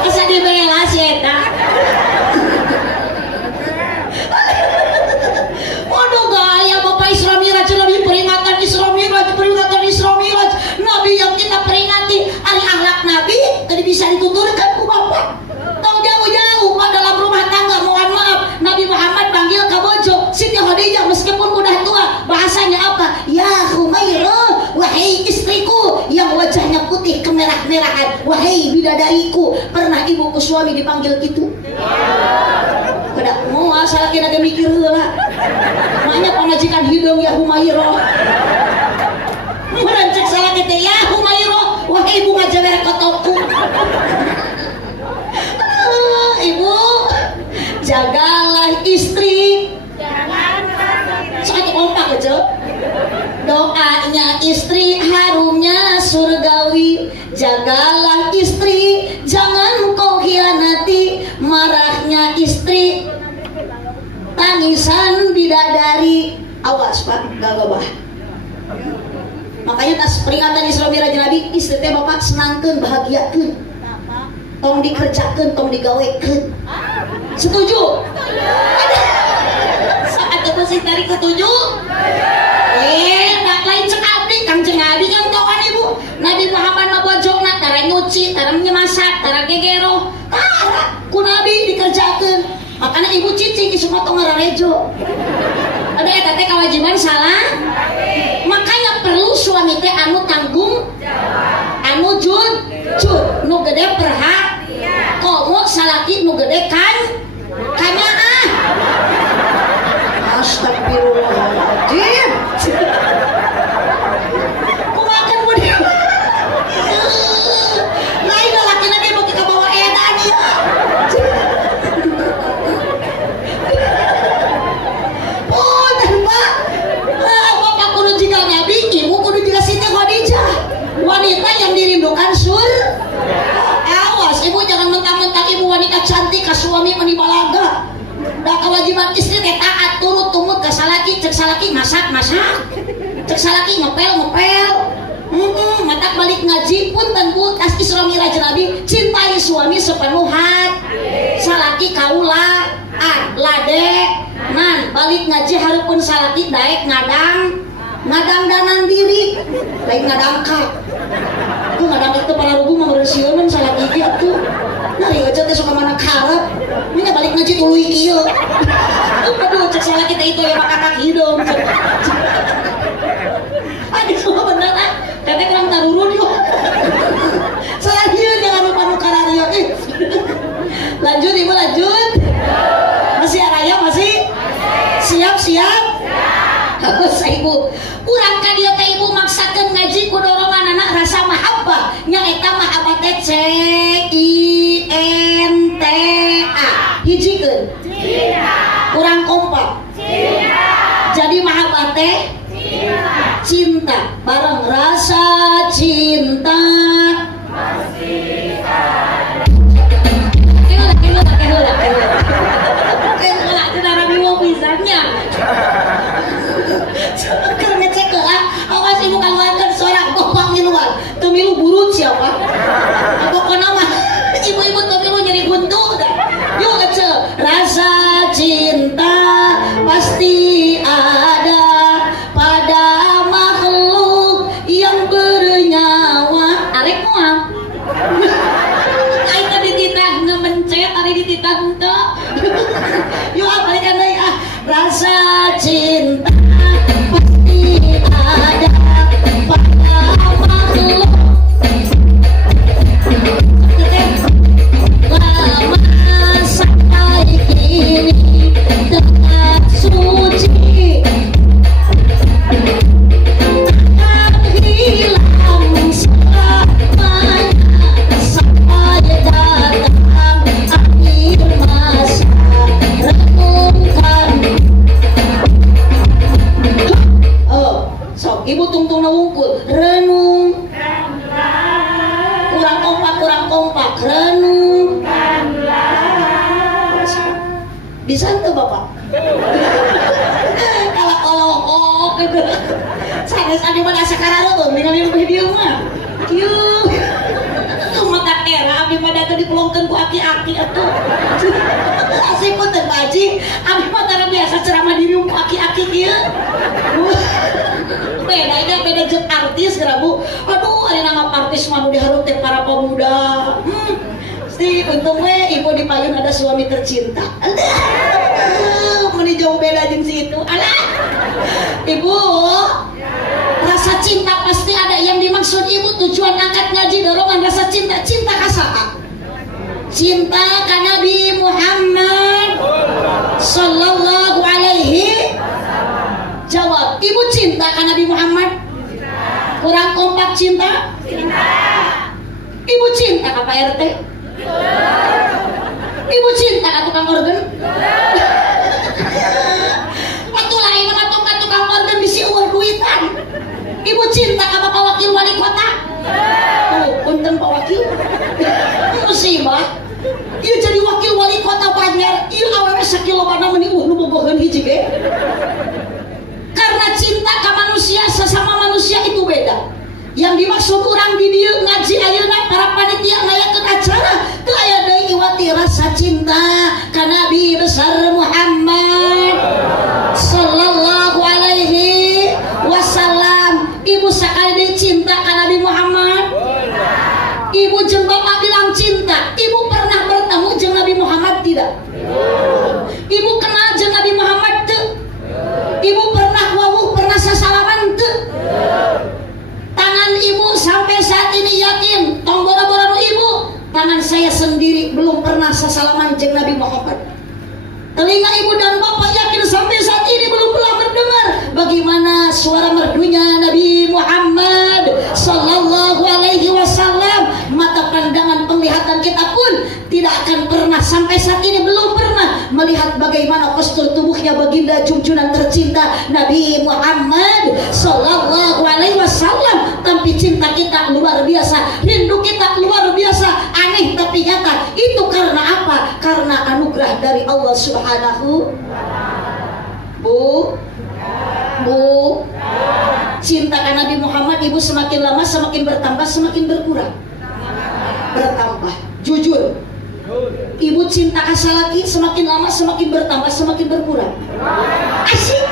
Bisa dibela sih eta. Waduh gaya Bapak Isra Miraj, Nabi peringatan Isra Miraj, peringatan Isra Miraj, Nabi yang kita peringati, ari akhlak Nabi tadi bisa dituturkan ku Bapak. Tong jauh-jauh Pak dalam rumah tangga, mohon maaf, Nabi Muhammad panggil ka bojo Siti Khadijah meskipun udah tua, bahasanya apa? Ya Humairah, wahai istriku yang wajahnya putih kemerah-merahan, wahai bidadariku. Pernah ibuku suami dipanggil gitu? Kada mau asal kita mikir heula. Makanya pamajikan hidung ya Humairah. Merancak salah kita ya Humairah, wahai bunga jawer kotoku. Ibu, jagalah istri. Soalnya kompak aja. Doanya istri harumnya gagabah. Makanya tas peringatan Isra Mi'raj Nabi istri teh bapak senangkeun bahagiakeun. Tong dikerjakeun, tong digawekeun. Setuju? Saat itu si tarik setuju? Tak lain cek abdi, kang cek abdi kan tawan ibu. Nabi Muhammad mah bojongna tara nyuci, tara masak, tara gegero. Tara ku Nabi dikerjakeun. Makanya ibu cicing semua tong ngararejo. Ada eta teh kewajiban salah. Makanya perlu suami teh anu tanggung anu jujur, nu gede perhatian. Komo salaki nu gede kan kanyaah. Astagfirullahaladzim. Kumakan budi. Lain laki laki mau kita bawa edan ya. Oh tanpa bapak kudu juga Nabi, ibu kudu juga Siti Khadijah. Wanita yang dirindukan awas ibu jangan mentang-mentang ibu wanita cantik ke suami menibalaga. Da kewajiban istri teh taat turut tumut ka salaki, cek salaki masak, cek salaki ngepel. Matak balik ngaji pun tentu tas Isra Mi'raj Nabi cintai suami sepenuh hati. Salaki kaula ladek man balik ngaji hareupeun salaki daek ngadang danan diri lain ngadang ka. Tuh ngadang itu para rugu mah bersieun salaki kitu. Nari aja teh suka mana karep. Ini balik ngaji tuluy kieu. Aduh cek salaki teh itu ya kakak hidung. Aduh semua bener ah. Teteh kurang tarurun yuk. Saya hieu jangan lupa nu karario. Lanjut ibu lanjut. Masih araya masih? Siap. Bagus ibu. Urang ka dieu teh ibu maksakeun ngaji ku dorongan anak rasa mahabbah. Nya eta mahabbah teh CINTA. Hijikeun. Cinta. Urang kompak. Cinta. Jadi mahabbah teh cinta. Bareng rasa cinta masih ada. Keula. Keula cara biwong pisannya. Keur ngecek lah, awas ibu kaluarkeun sorak kompak di luar. Teu milu burun siapa? Pokona mah ibu-ibu teu milu nyeri buntu dah. Yuk ece, rasa cinta pasti ada pada makhluk yang bernyawa. Arek moal. Aing teh dititah ngemencet, ari dititah henteu. Yuk balikan deui ah. Rasa cinta pasti ada pada makhluk. Lama sampai kini dengan suci takkan hilang selamanya sampai datang akhir masa. Renungkan. Sok ibu tungtung wungkul renung. Kurang kompak renung. Bisa tuh bapak. Kalau gitu. Sanes pada sekarang lo dengan ibu video mah. Kieu. Mata kera abdi mah datang dipelongkeun ku aki-aki atuh. Asik pun teu baji, abdi mah tara biasa ceramah di rumah aki-aki kieu. Beda jeung artis geura Bu. Aduh, ari nama artis mah nu dihareup teh para pemuda. Si untung we ibu di payun ada suami tercinta. Meni jauh beda jeung si itu. Alah. Ibu, rasa cinta pasti ada. Yang dimaksud ibu tujuan angkat ngaji dorongan rasa cinta ka saha? Cinta ka Nabi Muhammad sallallahu alaihi. Jawab, ibu cinta ka Nabi Muhammad? Kurang kompak cinta? Ibu cinta ka Pak RT? Ibu cinta ka tukang organ? Atuh lain mah tukang organ bisi eueuh duitan. Ibu cinta ka Bapak Wakil Wali Kota? Punten Pak Wakil. Musibah. Ieu jadi wakil wali kota Banjar. Ieu awewe sakilobana meuni nu bogoheun hiji ge. Karena cinta yang dimaksud orang di dieu ngaji ayeuna para panitia ngayakeun acara teu aya deui iwati rasa cinta ka Nabi besar Muhammad sallallahu alaihi wasallam. Ibu sakali deui cinta ka Nabi Muhammad? Ibu jeung bapak bilang cinta. Ibu pernah bertemu jeung Nabi Muhammad tidak? Ibu kenal jeung Nabi Muhammad teu? Ibu pernah wawuh, pernah sasalaman teu? Tangan ibu sampai saat ini yakin, tong bora-bora ibu, tangan saya sendiri belum pernah sasalaman jeung Nabi Muhammad. Telinga ibu dan bapak yakin sampai saat ini belum pernah mendengar bagaimana suara merdunya Nabi Muhammad sallallahu alaihi wasallam. Mata pandangan penglihatan kita pun tidak akan pernah sampai saat ini belum pernah melihat bagaimana postur tubuhnya baginda junjungan tercinta Nabi Muhammad sallallahu alaihi wasallam. Tapi cinta kita luar biasa, rindu kita luar biasa, aneh tapi nyata. Itu karena apa? Karena anugerah dari Allah Subhanahu. Bu, cinta ke Nabi Muhammad ibu semakin lama semakin bertambah, semakin berkurang. Bertambah, jujur. Ibu cinta ke salaki semakin lama semakin bertambah, semakin berkurang. Asyik.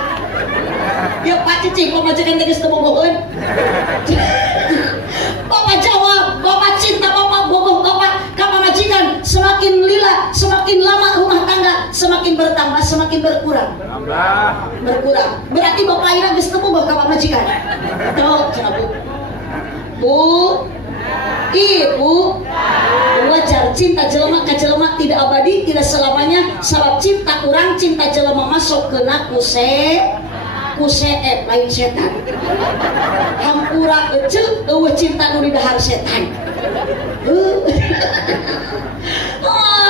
Ya Pak Cici, kok majikan tadi setemu bohong? Bapak jawab, bapak cinta, bapak bogoh, bapak kapal majikan semakin lila, semakin lama rumah tangga semakin bertambah, semakin berkurang. Berkurang. Berarti bapak ina geus teu bogoh kapal majikan. Tuh, cenah Bu. Ibu, wajar cinta jelema ka jelema tidak abadi, tidak selamanya. Sabab cinta kurang, cinta jelema masuk ke kuseet lain setan. Hampura eceu eueuh cinta nu di dahar setan.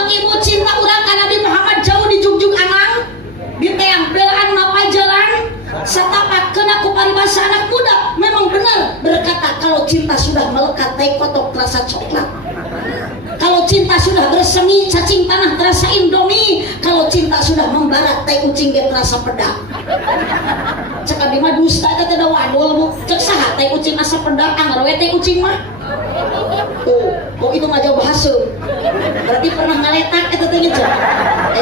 Ibu cinta urang ka Nabi Muhammad jauh di jugjug angang, di teang belaan mapa jalan, satapak kena ku paribasa anak muda. Memang benar berkata kalau cinta sudah melekat teh kotok terasa coklat. Kalau cinta sudah bersemi cacing tanah terasa indomie. Kalau cinta sudah membarat teh ucing ge terasa pedang. Cek abdi mah dusta eta teh da wadul Bu. Cek saha teh ucing asa pedang anggar we teh ucing mah. Kok itu mah jauh hasem. Berarti pernah ngaletak eta teh cek.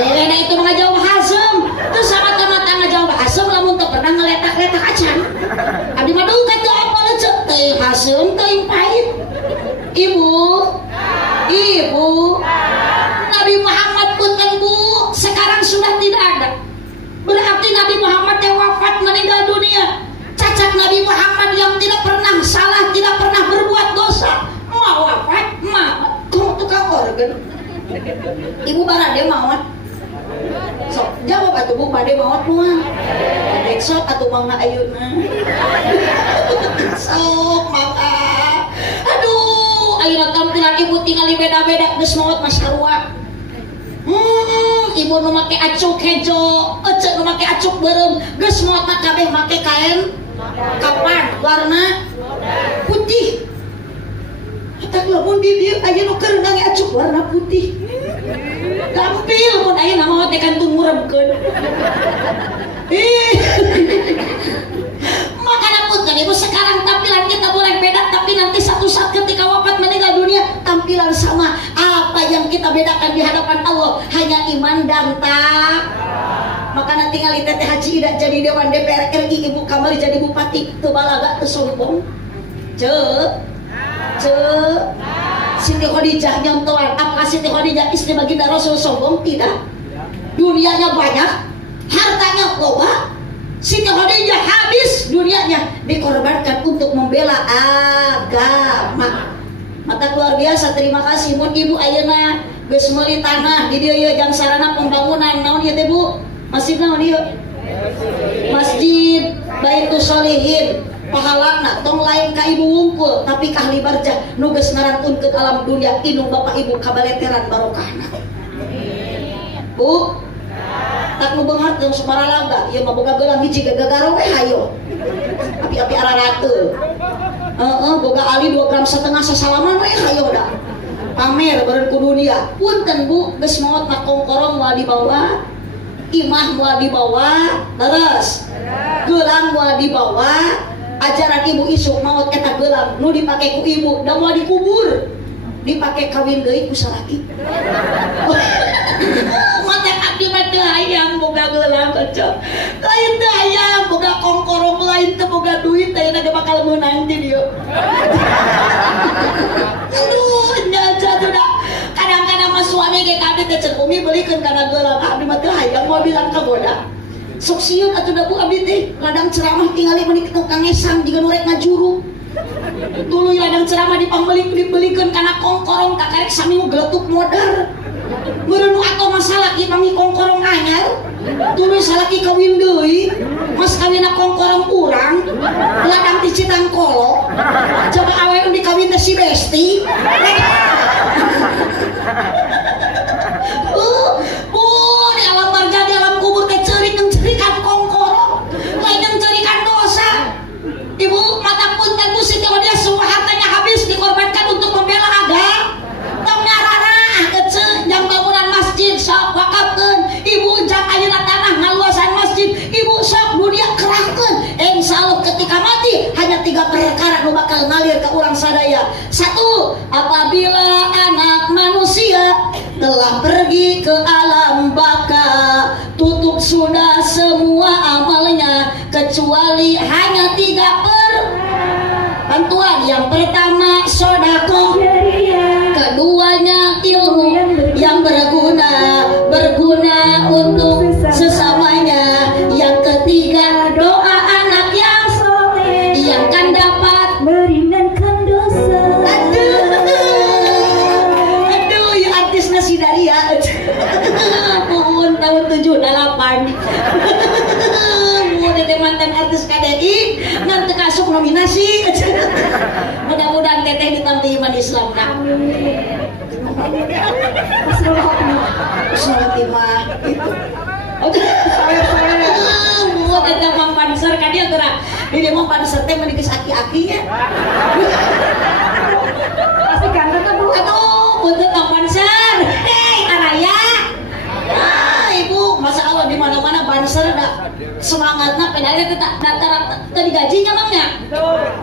Nah itu mah jauh hasem. Terus sama mata ngajauh hasem lamun teu pernah ngaletak-letak acan. Abdi mah duka teu apa cek teh hasem teh pahit. Ibu, Nabi Muhammad pun kan Bu sekarang sudah tidak ada. Berarti Nabi Muhammad yang wafat meninggal dunia. Cacat Nabi Muhammad yang tidak pernah salah, tidak pernah berbuat dosa. Mau wafat, kamu tukang organ. Ibu barade mawat. Sok jawab atuh Bu, bade mawat moal. Adek sok atuh mangga ayeuna. Sok maka. Aduh, ayeuna tampilan ibu tinggal beda-beda geus maot mah sarua. Ibu nu make acuk hejo, ece nu make acuk beureum, geus maot mah kabeh make kain kapan warna putih. Hatak lamun di dieu aya nu keur ngangge acuk warna putih. Tampil mun aya nama teh kan tumurebkeun. Makanya punten ibu sekarang tampilan kita boleh beda, tapi nanti satu saat ketika wafat meninggal dunia tampilan sama. Apa yang kita bedakan di hadapan Allah hanya iman dan takwa. Makanya tinggal Teteh Haji Ida jadi Dewan DPR RI, Ibu Kamari jadi Bupati, teu balaga teu sombong. Siti Khadijah nyontohan, apakah Siti Khadijah istri baginda Rasul sombong? Tidak. Dunianya banyak, hartanya loba. Siti Khadijah habis dunianya dikorbankan untuk membela agama. Mata luar biasa, terima kasih mun Ibu ayeuna geus meuli tanah di dieu jang sarana pembangunan naon ieu teh Bu? Masjid naon ieu? Masjid Baitus Sholihin. Pahalana tong lain ka ibu wungkul tapi ka ahli barjah nu geus ngarantunkeun alam dunia inu bapak ibu kabaleteran barokahna. Bu, tak nu beunghar jeung Sumaralaga ieu mah boga gelang hiji gagaro we hayo. Api-api ararateul. Boga ali 2,5 gram sasalaman we hayo da. Pamer beureun ku dunia. Punten Bu, geus maot mah kongkorong moal dibawa, imah moal dibawa, terus gelang moal dibawa, ajaran ibu isuk maut eta gelang nu dipake ku ibu da moal dikubur dipake kawin deui ku salaki. Mata abdi mah teu hayang boga gelang kecok. Lain teu hayang boga kongkorong, lain teu boga duit, ayeuna ge bakal meunang di dieu. Aduh, nyaca tuh dah. Kadang-kadang mah suami ge ka abdi teh ceuk umi beulikeun kana gelang, abdi mah teu hayang moal bilang ka boda. Sok sieun atuh da bu abdi teh, ladang ceramah tingali meuni tukang ngesang jiga nu rek ngajuru. Dulu ladang ceramah dibelikeun kana kongkorong kakarek sami geletuk modal. Meureun atuh masalah ieu mami kongkorong anyar. Dulu salaki kawin deui, mas kawinna kongkorong urang, ladang ti Citangkolo. Coba awewe dikawin teh si Besti. Bu, di alam marga di alam kubur teh ceurik jeung ceurikan kongkorong, lain jeung ceurikan dosa. Ibu mata punten Bu Siti Rodia semua hartanya habis dikorbankan untuk membela agama. Tong nyarana kece jang bangunan masjid sok wakafkeun. Ibu jang ayeuna tanah ngaluasan masjid. Ibu sok dunia kerahkeun. Insyaallah ketika mati hanya 3 perkara nu bakal ngalir ke urang sadaya. 1. Apabila anak manusia telah pergi ke alam baka, tutup sudah semua amalnya kecuali hanya 3 bantuan. Yang pertama sodako, keduanya ilmu yang berguna untuk sesamanya, yang ketiga doa anak yang soleh yang kan dapat meringankan dosa. Aduh ya artisnya si Daria pun tahun 78 teteh mantan artis KDI nanti kasuk nominasi. Mudah-mudahan teteh ditampi iman Islam. Salatimah itu. Oke. Buat teteh mang panser ka dia geura. Di mau panser teh meuni geus aki-akinya. Pasti ganteng tuh Bu. Aduh, butuh mang panser. Hei, Araya. Ibu, masa Allah di mana-mana banser dah semangatna pedalnya teu digajinya mangnya.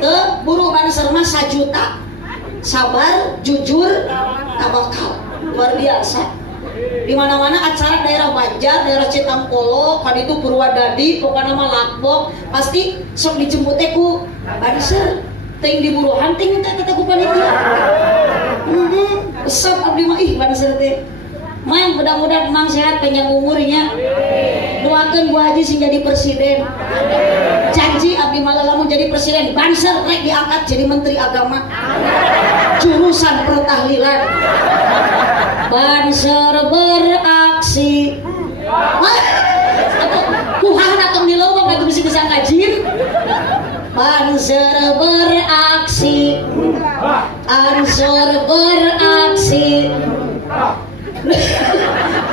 Teu buru banser mah 1 juta. Sabar, jujur, tawakal. Luar biasa. Di mana-mana acara daerah Banjar, daerah Citangkolo, kan itu Purwadadi, pokoknya mah lakbok, pasti sok dijemput teh ku banser. Ting diburu hunting teh ku panitia. Besar abdi mah ih banser teh. Mang mudah-mudahan mang sehat panjang umurnya. Doakeun Bu Haji sing jadi presiden. Janji abdi mah lamun jadi presiden banser rek diangkat jadi menteri agama. Jurusan pertahlilan. Banser beraksi. Kuhana tong di leuweung atuh bisi geus ngajin. Banser beraksi. Ansor beraksi.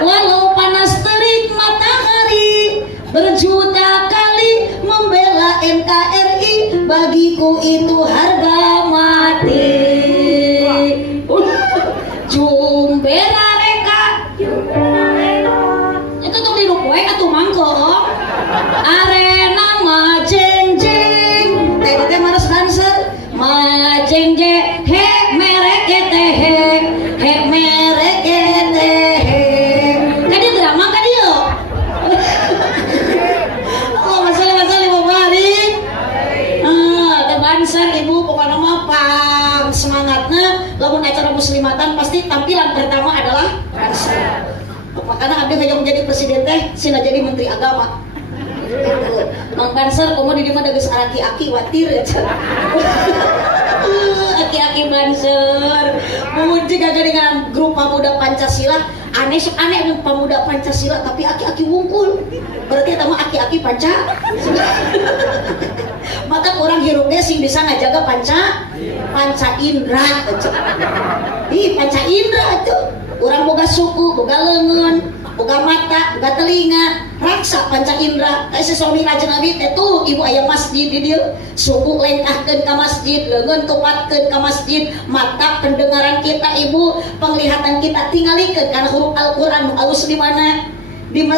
Walau panas terik matahari berjuta kali membela NKRI, bagiku itu harga mati. Jumbera reka itu tuh di rupoe atuh mangkok arena majeng-jeng teh maras dancer majeng-jeng he merek teh he merek ibu pokoknya mah pang semangatnya lamun acara muslimatan pasti tampilan pertama adalah banser. Makanya abdi hayang menjadi presiden teh sina jadi menteri agama. Mang banser komo di mana geus aki-aki watir ya. Aki-aki banser. Muji gagah dengan grup pemuda Pancasila. Aneh dengan pemuda Pancasila tapi aki-aki wungkul. Berarti eta mah aki-aki Pancasila. Maka orang hirupnya sing bisa ngajaga panca indra. Ih panca indra tuh. Orang boga suku, boga leungeun, boga mata, boga telinga, raksa panca indra. Kayak sesuami rajin abdi teh tuh ibu aya masjid di dieu. Suku lengkahkeun ka masjid, leungeun tupatkeun ka masjid, mata pendengaran kita ibu, penglihatan kita tingalikeun kana huruf Al-Qur'an nu alus di mana? Di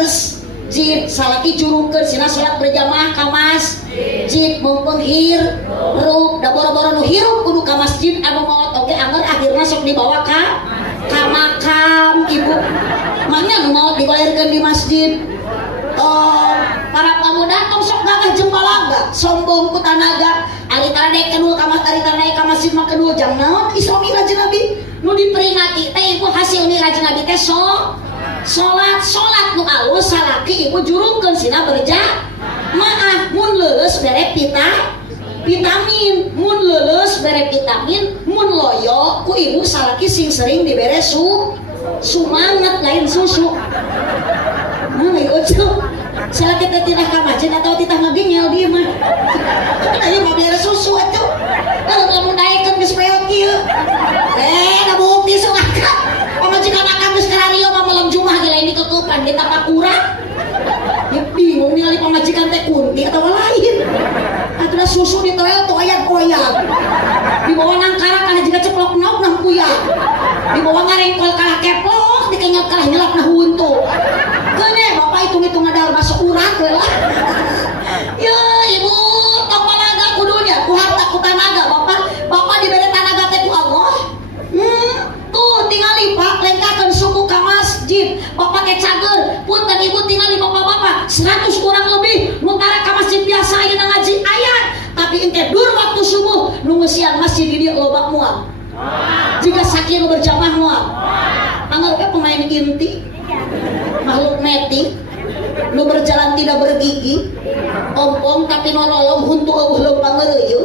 Jid salaki jurungkeun sina salat berjamaah ka masjid mumpung hirup da boro-boro nu hirup kudu ka masjid anu maot oge anger akhirna sok dibawa ka makam ibu mangnya nu maot dibalerkeun di masjid. Para pemuda tong sok gagah jeung balaga sombong ku tanaga ari tanae kedua ari tanae ka masjid mah kedua jang naon Isra Mi'raj Nabi nu diperingati teh ibu hasil Mi'raj Nabi teh salat nu alus salaki ibu jurungkeun sina berjamaah mun leuleus bere vitamin mun leuleus bere vitamin mun loyo ku ibu salaki sing sering dibere sumanget lain susu. Salah kita tidak kamajin atau tidak ngegengel dia mah. Ayo mah biar susu atuh. Kalau kamu naikkan ke speok kieu. Da bukti sok akak. Pamajikan akak geus karario mah malam Jumat ge lain dikeupan kita pakura. Ya bingung ningali pamajikan teh kunti atau lain. Atuh susu di toel tuh oyang-oyang. Di bawah nangkara kana jiga ceplok nauk nang kuyang. Di bawah ngarengkol kalah keplok dikenyot kalah nyelap nah huntu. Kene bapak hitung-hitung ada masuk urat we lah. Ya ibu tong panaga kudunya ku harta ku tanaga bapak dibere tanaga teh ku Allah. Tuh tingali pak lengkakeun suku ka masjid bapak ke cager punten ibu tingali bapak-bapak 100 kurang lebih mutara ka masjid biasa ayeuna ngaji ayat tapi engke dur waktu subuh nunggu siang masjid di dieu loba moal. Jika sakieu berjamaah moal. Anggar ke pemain inti makhluk metik nu berjalan tidak bergigi ompong tapi nololong huntu eueuh leumpang ngeureuy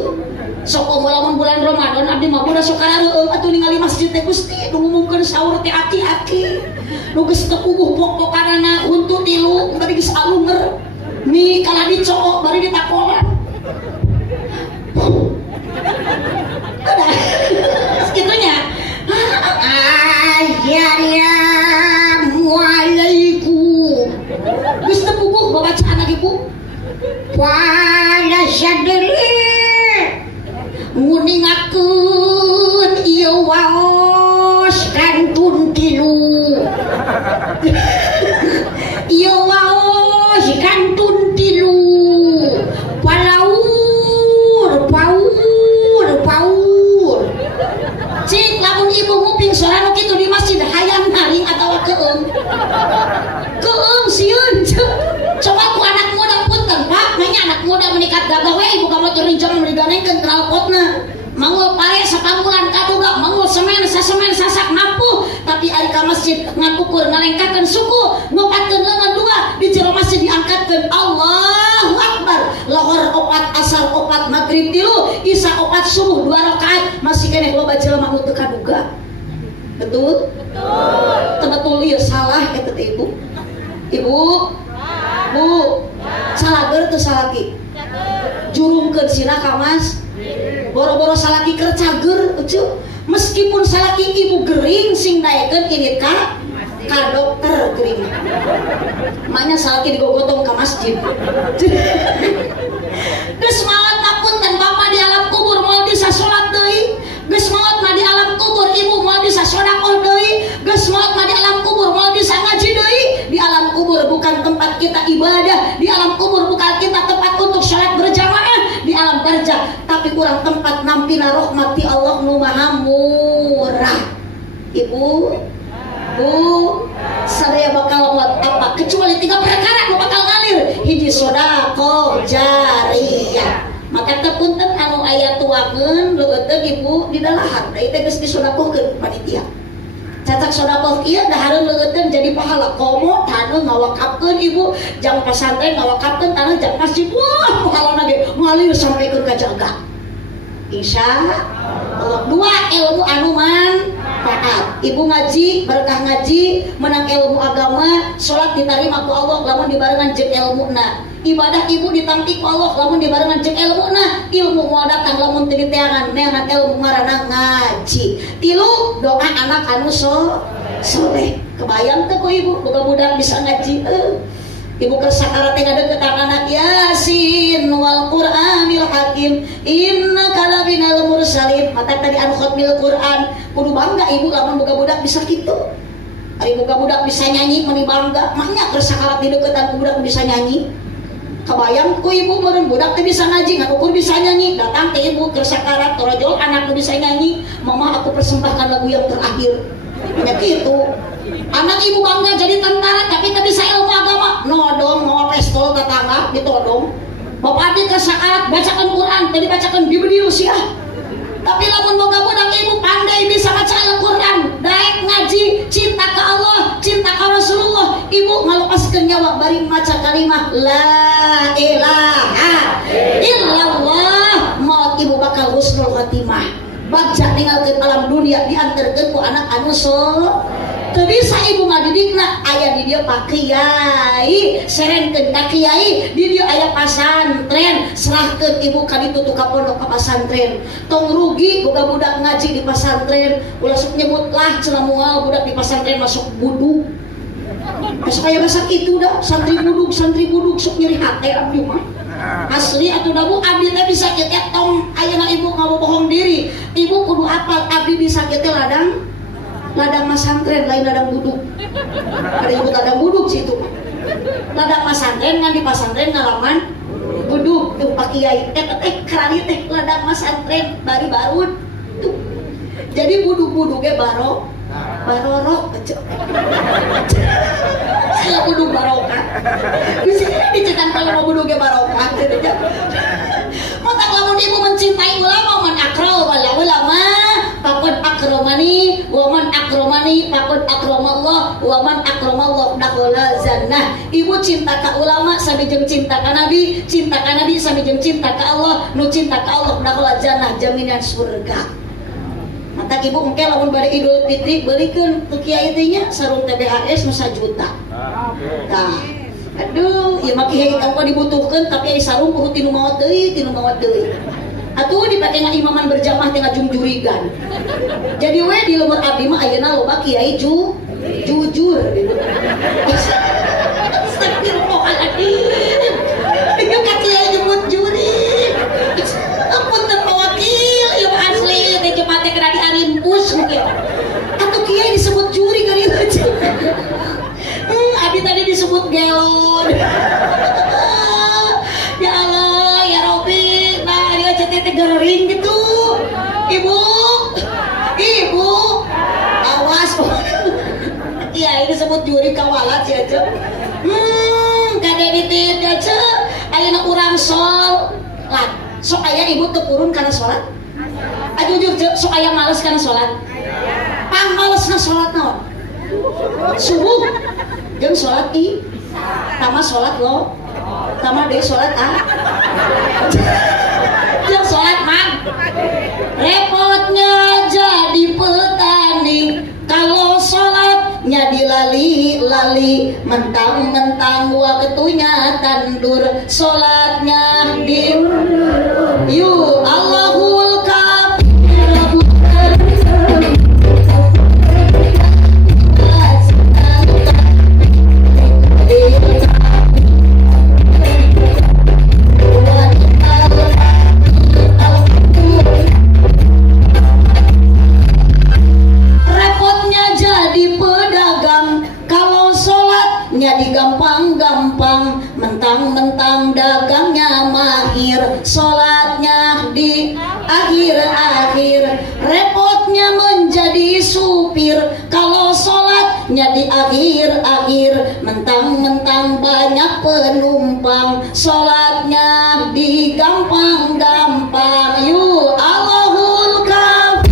sok lamun bulan Ramadan abdi mah budak sok karareueung atuh ningali masjid teh Gusti nu ngumumkeun saur teh aki-aki nu geus teu puguh pok-pokanana huntu 3 bari geus alunger mi kala dicoo bari ditakolan ada segitunya Assalamualaikum geus teu puguh babacaan lagi Bu pada sadari nguningakeun ieu waos kantun 3 ieu waos kantun 3 paur cik lamun ibu nguping suara nu kitu di masjid hayang naring atawa keung sieun coba ku anak muda punten Pak nanya anak muda menikat gagah we ibu ka motor rinjang diganengkeun knalpotna mangul pare sapanggulan kaduga mangul semen sasak mampu tapi ari ka masjid ngakukur ngalengkakeun suku ngopatkeun leungeun 2 di jero masjid diangkatkeun Allahu Akbar lohor 4 asar 4 maghrib 3 isya 4 subuh 2 rakaat masih keneh loba jelema nu teu kaduga betul betul ieu salah eta teh ibu Bu salageur teu salaki jurungkeun sina ka mas boro-boro salaki keur cager meskipun salaki ibu gering sing daekeun ini ka dokter gering maknya salaki digogotong ka masjid geus maot ngapunten bapak di alam kubur moal bisa salat deui geus maot mah di alam kubur ibu moal bisa sedekah deui geus maot mah di alam kubur moal bisa ngaji deui di alam kubur bukan tempat kita ibadah di alam kubur bukan kita tempat untuk salat berjamaah di alam kerja tapi kurang tempat nampina rahmati Allah nu maha murah ibu Bu sadaya bakal buat apa kecuali 3 perkara nu bakal ngalir hiji sedekah jariyah maka teu punten anu aya tuangeun leueuteuh ibu di dalahan da teh geus disedekahkeun panitia cacak sedekah ieu dahareun leueuteuh jadi pahala komo taneuh ngawakafkeun ibu jang pesantren ngawakafkeun taneuh jang masjid wah pahalana ge ngalir sampai ke jaga insya Allah 2 ilmu anu manfaat ibu ngaji berkah ngaji menang ilmu agama salat diterima ku Allah lamun dibarengan jeung ilmuna ibadah ibu ditampi ku Allah lamun dibarengan jeung ilmuna ilmu moal datang lamun teu diteangan neangan ilmu ngaranna ngaji 3 doa anak anu soleh kebayang teh ku ibu boga budak bisa ngaji ibu kesakarat yang ada ke anak Yasin wal Qur'anil Hakim innaka labinal mursalin mata tadi an khatmil Qur'an kudu bangga ibu lamun boga budak bisa kitu Ari boga budak bisa nyanyi meni bangga, maknya keur sakarat di deuketan ku budak bisa nyanyi. Kebayang ku ibu meureun budak teh bisa ngaji, ngadukur bisa nyanyi, datang ke ibu keur sakarat torojol anak bisa nyanyi, mama aku persembahkan lagu yang terakhir. Nya kitu. Anak ibu bangga jadi tentara tapi teu bisa ilmu agama, nodong mawa pistol tetangga ditodong. Bapak abdi keur sakarat bacakeun Quran, teu dibacakeun bibediu sia. Tapi lamun boga budak ibu pandai bisa baca Al-Quran, daek ngaji, cinta ke Allah, cinta ke Rasulullah, ibu ngalupaskeun nyawa bari maca kalimah la ilaha illallah, maut ibu bakal husnul khotimah. Bagja ninggalkeun alam dunia diantarkeun ku anak anu soleh. Teu bisa ibu ngadidikna, aya di dieu Pak Kiai, serenkeun ka Kiai, di dieu aya pasantren, serahkeun ibu ka ditu tu ka pondok ka pasantren. Tong rugi boga budak ngaji di pasantren, ulah sok nyebutlah cenah moal budak di pasantren masuk buduk. Masuk aya bahasa kitu dah, santri buduk sok nyeri hate abdi mah. Asli atuh da Bu abdi teh bisa kieu teh tong ayeuna ibu ngabobohong diri. Ibu kudu apal abdi bisa kieu teh ladang masantren lain ladang buduk. Ada ibu ladang buduk situ. Ladang masantren ngan di pasantren ngalaman buduk tuh Pak Kiai. Kerani teh ladang masantren bari barud tuh. Jadi buduk-buduknya barorok kecil. Saya buduk barokah. Di sini dicetak kalau buduknya barokah. Matak lamun ibu mencintai ulama man akral wala ulama pakod akromani waman akromani pakod akramallah waman akramallah dakhala jannah. Ibu cinta ka ulama sami jeung cinta ka nabi, cinta ka nabi sami jeung cinta ka Allah, nu cinta ka Allah dakhala jannah jaminan surga. Matak ibu engke lamun bari Idul Fitri beulikeun tu kiai teh nya sarung TBHS nu 1 juta. Tah aduh, ya maki hei tangkwa dibutuhkan tapi ai sarung kudu tinu maot deui. Atuh dipake ngaimaman berjamaah teh ngajungjurigan. Jadi we di lemur abdi mah ayeuna loba kiai jujur. Astagfirullahaladzim. Ieu ka kiai jemput juri. Apunten mawakil, ieu asli teh jemaah teh kena diarimpus mungkin. Atuh kiai disebut juri ka dieu. Abi tadi disebut gelon. Ya Allah, ya Robbi, nah dia CTT gering gitu. Ibu, awas. Iya, ini disebut juri kawalat sih aja. Kada ditit aja. Ayeuna urang sholat. Sok aya ibu tepurun karena sholat. Jujur, sok aya males karena sholat. Pang malesna sholat naon? Subuh. Jeung sholat tama sholat lo tama deh sholat jeung sholat mang repotnya jadi petani kalau sholatnya dilali-lali mentang-mentang gua ketunya tandur sholatnya di yu Allahul kafir. Gampang-gampang mentang-mentang dagangnya mahir sholatnya di akhir-akhir repotnya menjadi supir kalau sholatnya di akhir-akhir mentang-mentang banyak penumpang sholatnya di gampang-gampang yu Allahul kafir.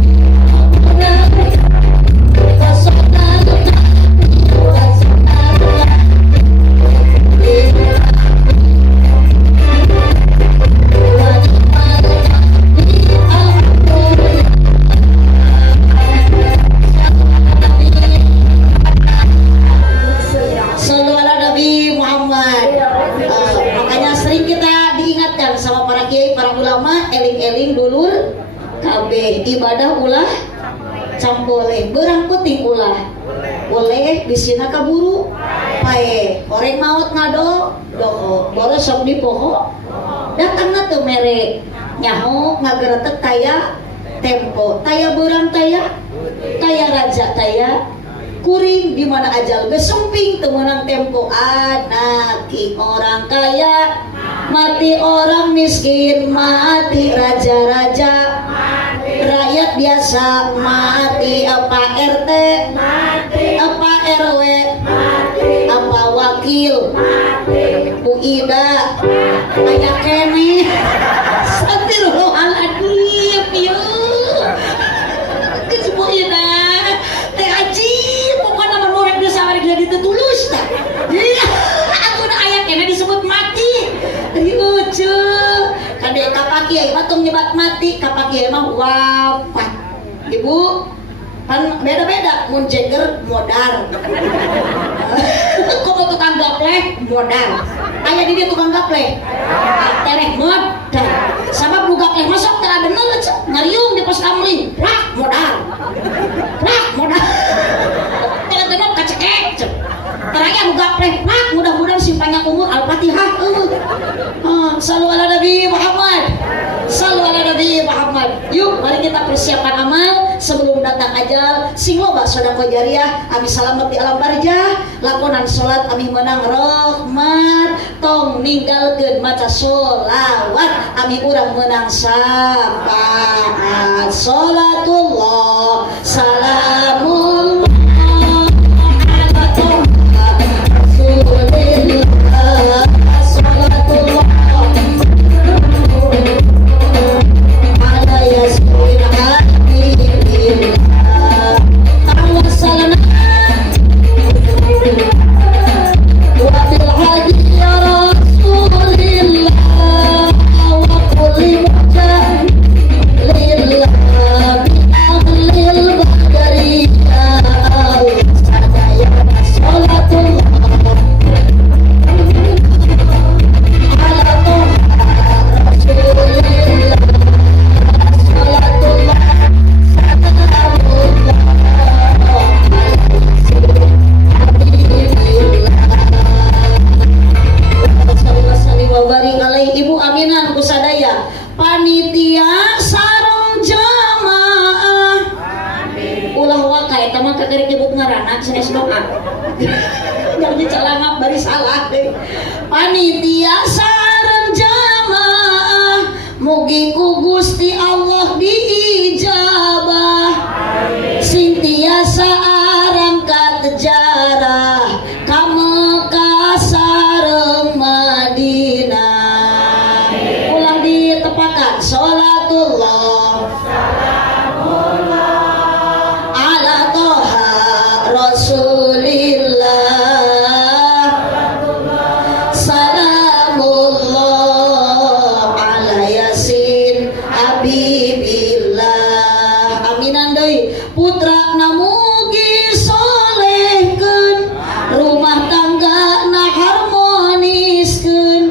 Eling-eling dulur kabeh ibadah ulah camboleh beurang penting ulah boleh bisina kaburu pae oreng maot ngado doho boros sok di poho datangna teu mere nyaho ngageretek taya tempo taya beurang taya raja taya kuring di mana ajal gesumping temenang tempo anaki orang kaya mati orang miskin mati raja-raja rakyat biasa mati apa RT apa RW apa wakil Bu Ida kayak kene astagfirullahaladzim yuk ke Bu Ida teh aji pokoknya menurut dia sama dia ditulus tak iya aku nak ayat kene disebut mati lucu kadek kapak kiai patung nyebat mati kapak kiai mah wafat ibu kan beda-beda mun jeger modal kok tukang gapleh modal aya di dia tukang gapleh tereh modal sabab nu gapleh masuk tara bener ngariung di pos kamling prak modal telat-telat kacekek teranya nu gapleh prak mudah-mudahan simpannya umur Al-Fatihah sallu ala Nabi Muhammad sallu ala Nabi Muhammad. Yuk mari kita persiapan amal sebelum datang ajal sing loba sedekah jariah abi salamet di alam barzah lakonan salat abi menang rahmat tong ninggalkeun maca sholawat abi urang menang syafaat salatullah salamullah ala toha rasulillah salatullah ala yasin habibillah tawassalna wa bil hadi ya rasulillah wa kulli mujahilillah bi ahlil badariyah sadaya salatullah ala toha rasulillah salatullah Ibu aminan kusadaya panitia sareng jamaah ulah wakai tamang kekerik ibu ngarana sanes doa jangan dicelangap bari salah deh panitia sareng jamaah mugi ku Gusti Allah diijabah sing tiasa arangkat jarah ka Mekah sareng Madinah ulang ditepakan salatullah ala toha rasulillah salamullah ala yasin habibillah aminan deui putra namugi solehkeun rumah tangga na harmoniskeun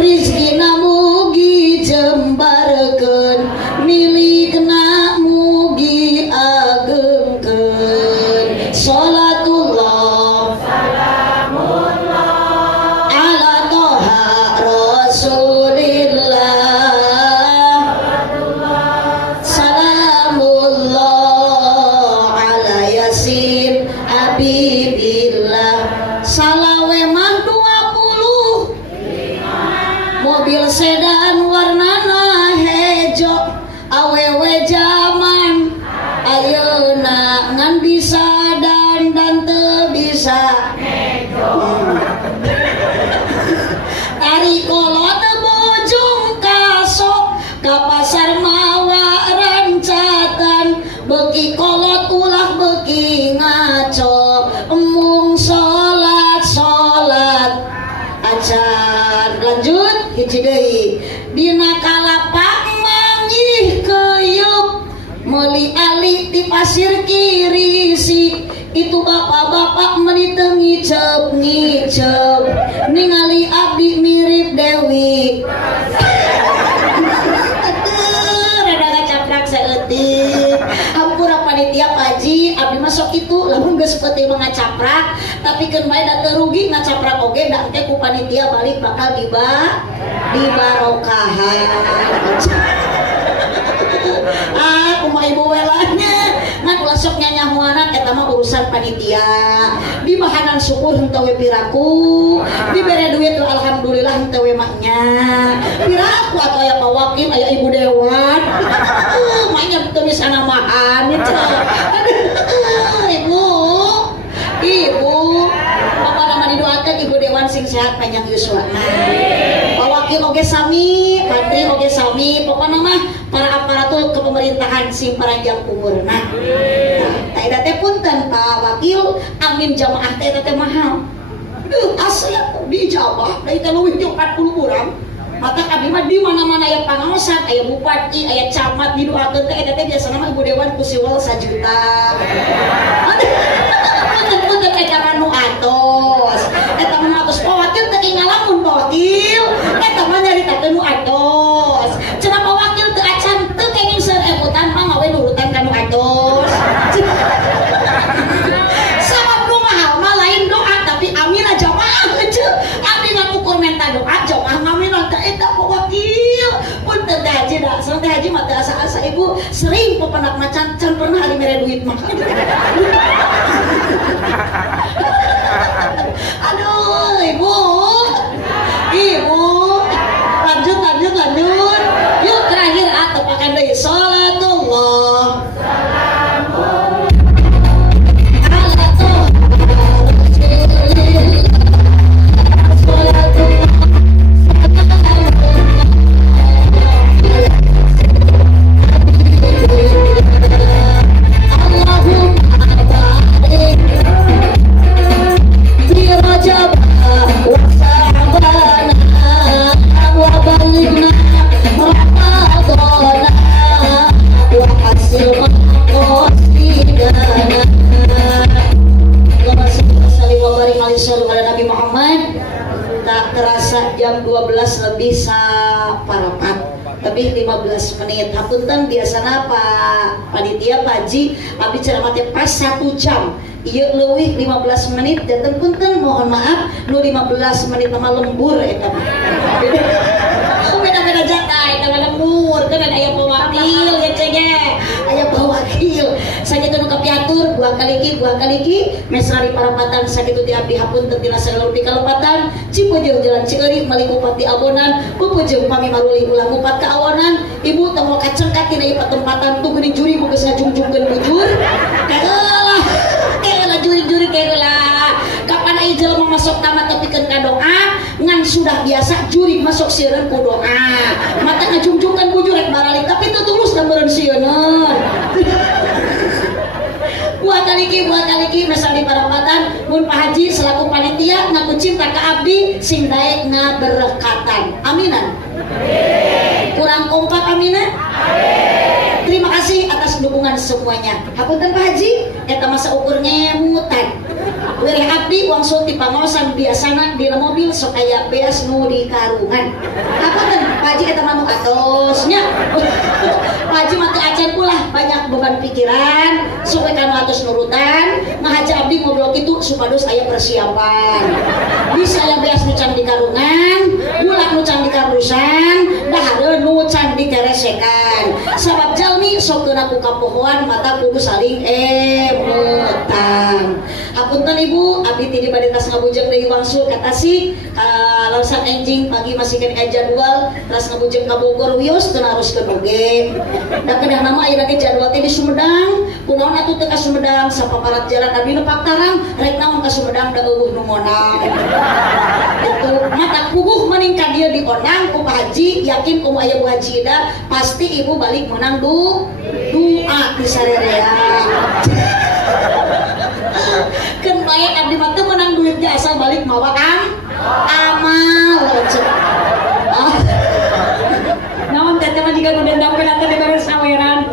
rizki namugi jembarkeun milikna mugi agengkeun salatullah ala toha rasulillah salamullah ala yasin habibillah salawe mah 20 mobil sedan warnana hejo awewe zaman ayeuna ngan bisa dan teu bisa tari kolot bojong kaso ka pasar mawa rancatan beki kolot ulah beki ngaco emung salat acan lanjut hiji deui dina kalapak manggih keyup meuli ali ti pasir kirisi itu bapak-bapak meniteng ngicep ningali abdi mirip Dewi rada ngacaprak saeutik hampura panitia paji abdi masuk itu lamun geus peuting ngacaprak tapi keun bae da teu rugi ngacaprak oge da engke ku panitia balik bakal dibarokahan kumaha ibu welanya ngan ulah sok sok nyanyahuanan eta mah urusan panitia. Di bahanan syukur henteu we piraku, dibere duit alhamdulillah henteu we maknya. Piraku atuh aya Pak Wakil, aya Ibu Dewan. Maknya teu bisa namahan nya Ibu, Bapak nama didoakan Ibu Dewan sing sehat panjang yuswana. Pak Wakil oge sami, Menteri oge sami, pokoknya mah para aparatur kepemerintahan sing panjang umurna. Nah, eta teh punten Pak Wakil, amin jamaah teh teh mahal. Asli dijawab, dari teh leuwih ti 40 urang. Maka kami mah di mana-mana aya pangaosan, aya bupati, aya camat didoakeun teh eta teh biasana mah Ibu Dewan ku siwal 1 juta. Punten eta anu atos. Eta mah atos Pak Wakil teh ngalamun Pak Wakil. Eta mah nyaritakeun nu atos. Cenah Pak Wakil teu acan teu kenging seur ebutan mah ngawe nurutan ka nu atos. Sabab nu mahal mah lain doa tapi amin aja mah eueuh. Abdi ngapukur menta doa jamaah ngamin teh eta Pak Wakil. Punten teh haji da, sareng teh haji mah teu asa-asa Ibu sering pepenak macan can pernah hari mere duit mah. Aduh, Ibu, lanjut. Yuk terakhir tepakan deui salatullah. Tak terasa jam 12 lebih saparapat, lebih 15 menit. Hapunten biasana Pak Panitia Pak Haji abdi ceramah teh pas 1 jam. Ieu leuwih 15 menit dan punten mohon maaf nu 15 menit mah lembur eta mah. Beda-beda jatah eta mah lembur, kan aya Pak Wakil ya cenah. Aya Pak Wakil. Sakitu nu kapiatur dua kali ki mesra di parapatan sakitu ti abdi hapunten tina saluruh pikalepatan Cipujeung Jalan Cieurik Malikupati Abonan pupujeung pami maruli ulah ngupat ka awonan Ibu teu mau kacengkat tina ieu patempatan tuh geuning juri boga ngajungjungkeun bujur kaeulah juri-juri kaeulah kapan aya jelema masuk tamat tepikeun ka doa ngan sudah biasa juri masuk sieun ku doa mata ngajungjungkeun bujur rek baralik tapi teu tulus dan meureun sieun buat kaliki misal di parapatan mun Pak Haji selaku panitia ngaku cinta ke abdi sing daek ngaberkatan aminan kurang kompak aminan terima kasih atas dukungan semuanya. Hapunten Pak Haji eta masa ukur ngemutan Wirih abdi wangsul ti pangosan biasana di mobil sok aya beas nu di karungan. Hapunten Pak Haji eta mah nu atosnya. Pak Haji mah teu acan ulah banyak beban pikiran supaya kanu atos nurutan. Ngahaja abdi ngobrol kitu supados aya persiapan. Bisa aya beas nu can di karungan, bulan nu can di karusan, dahareun nu can di keresekan. Sabab jalmi sok keuna ku kapohoan mata kudu saling emutan. Hapunten Ibu, abdi tidi bade tas ngabujeng deui wangsul ka Tasik, lausan enjing pagi masih kene jadwal, tas ngabujeng ka Bogor wios teu naruskeun oge. Da kedah nama aya lagi jadwal teh di Sumedang, kunaon atuh teu ka Sumedang, sapaparat jalan abdi nu Paktarang, rek naon ka Sumedang da eueuh nu monang. Itu mata puguh mending ka dieu dionang ku Pak Haji, yakin kumu aya Bu Haji da pasti Ibu balik menang doa di sarerea. Kan bae abdi mah teu menang duitnya asal balik mawa kan amal naon teh mah jika dendamkeun atuh diberes saweran.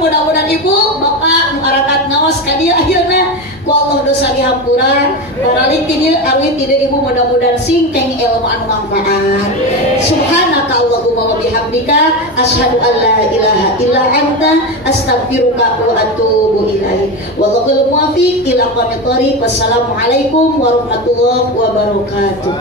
Mudah-mudahan Ibu Bapak nu arakat ngaos ka dieu akhirna ku Allah dosa dihampuran baralik ti dieu arwih ti dieu Ibu mudah-mudahan singkeng ilmu anu manfaat. Subhanaka Allahumma wa bihamdika asyhadu an la ilaha illa anta astaghfiruka wa atubu ilaik. Wallahul muwaffiq ila aqwamit thoriq. Wassalamualaikum warahmatullahi wabarakatuh.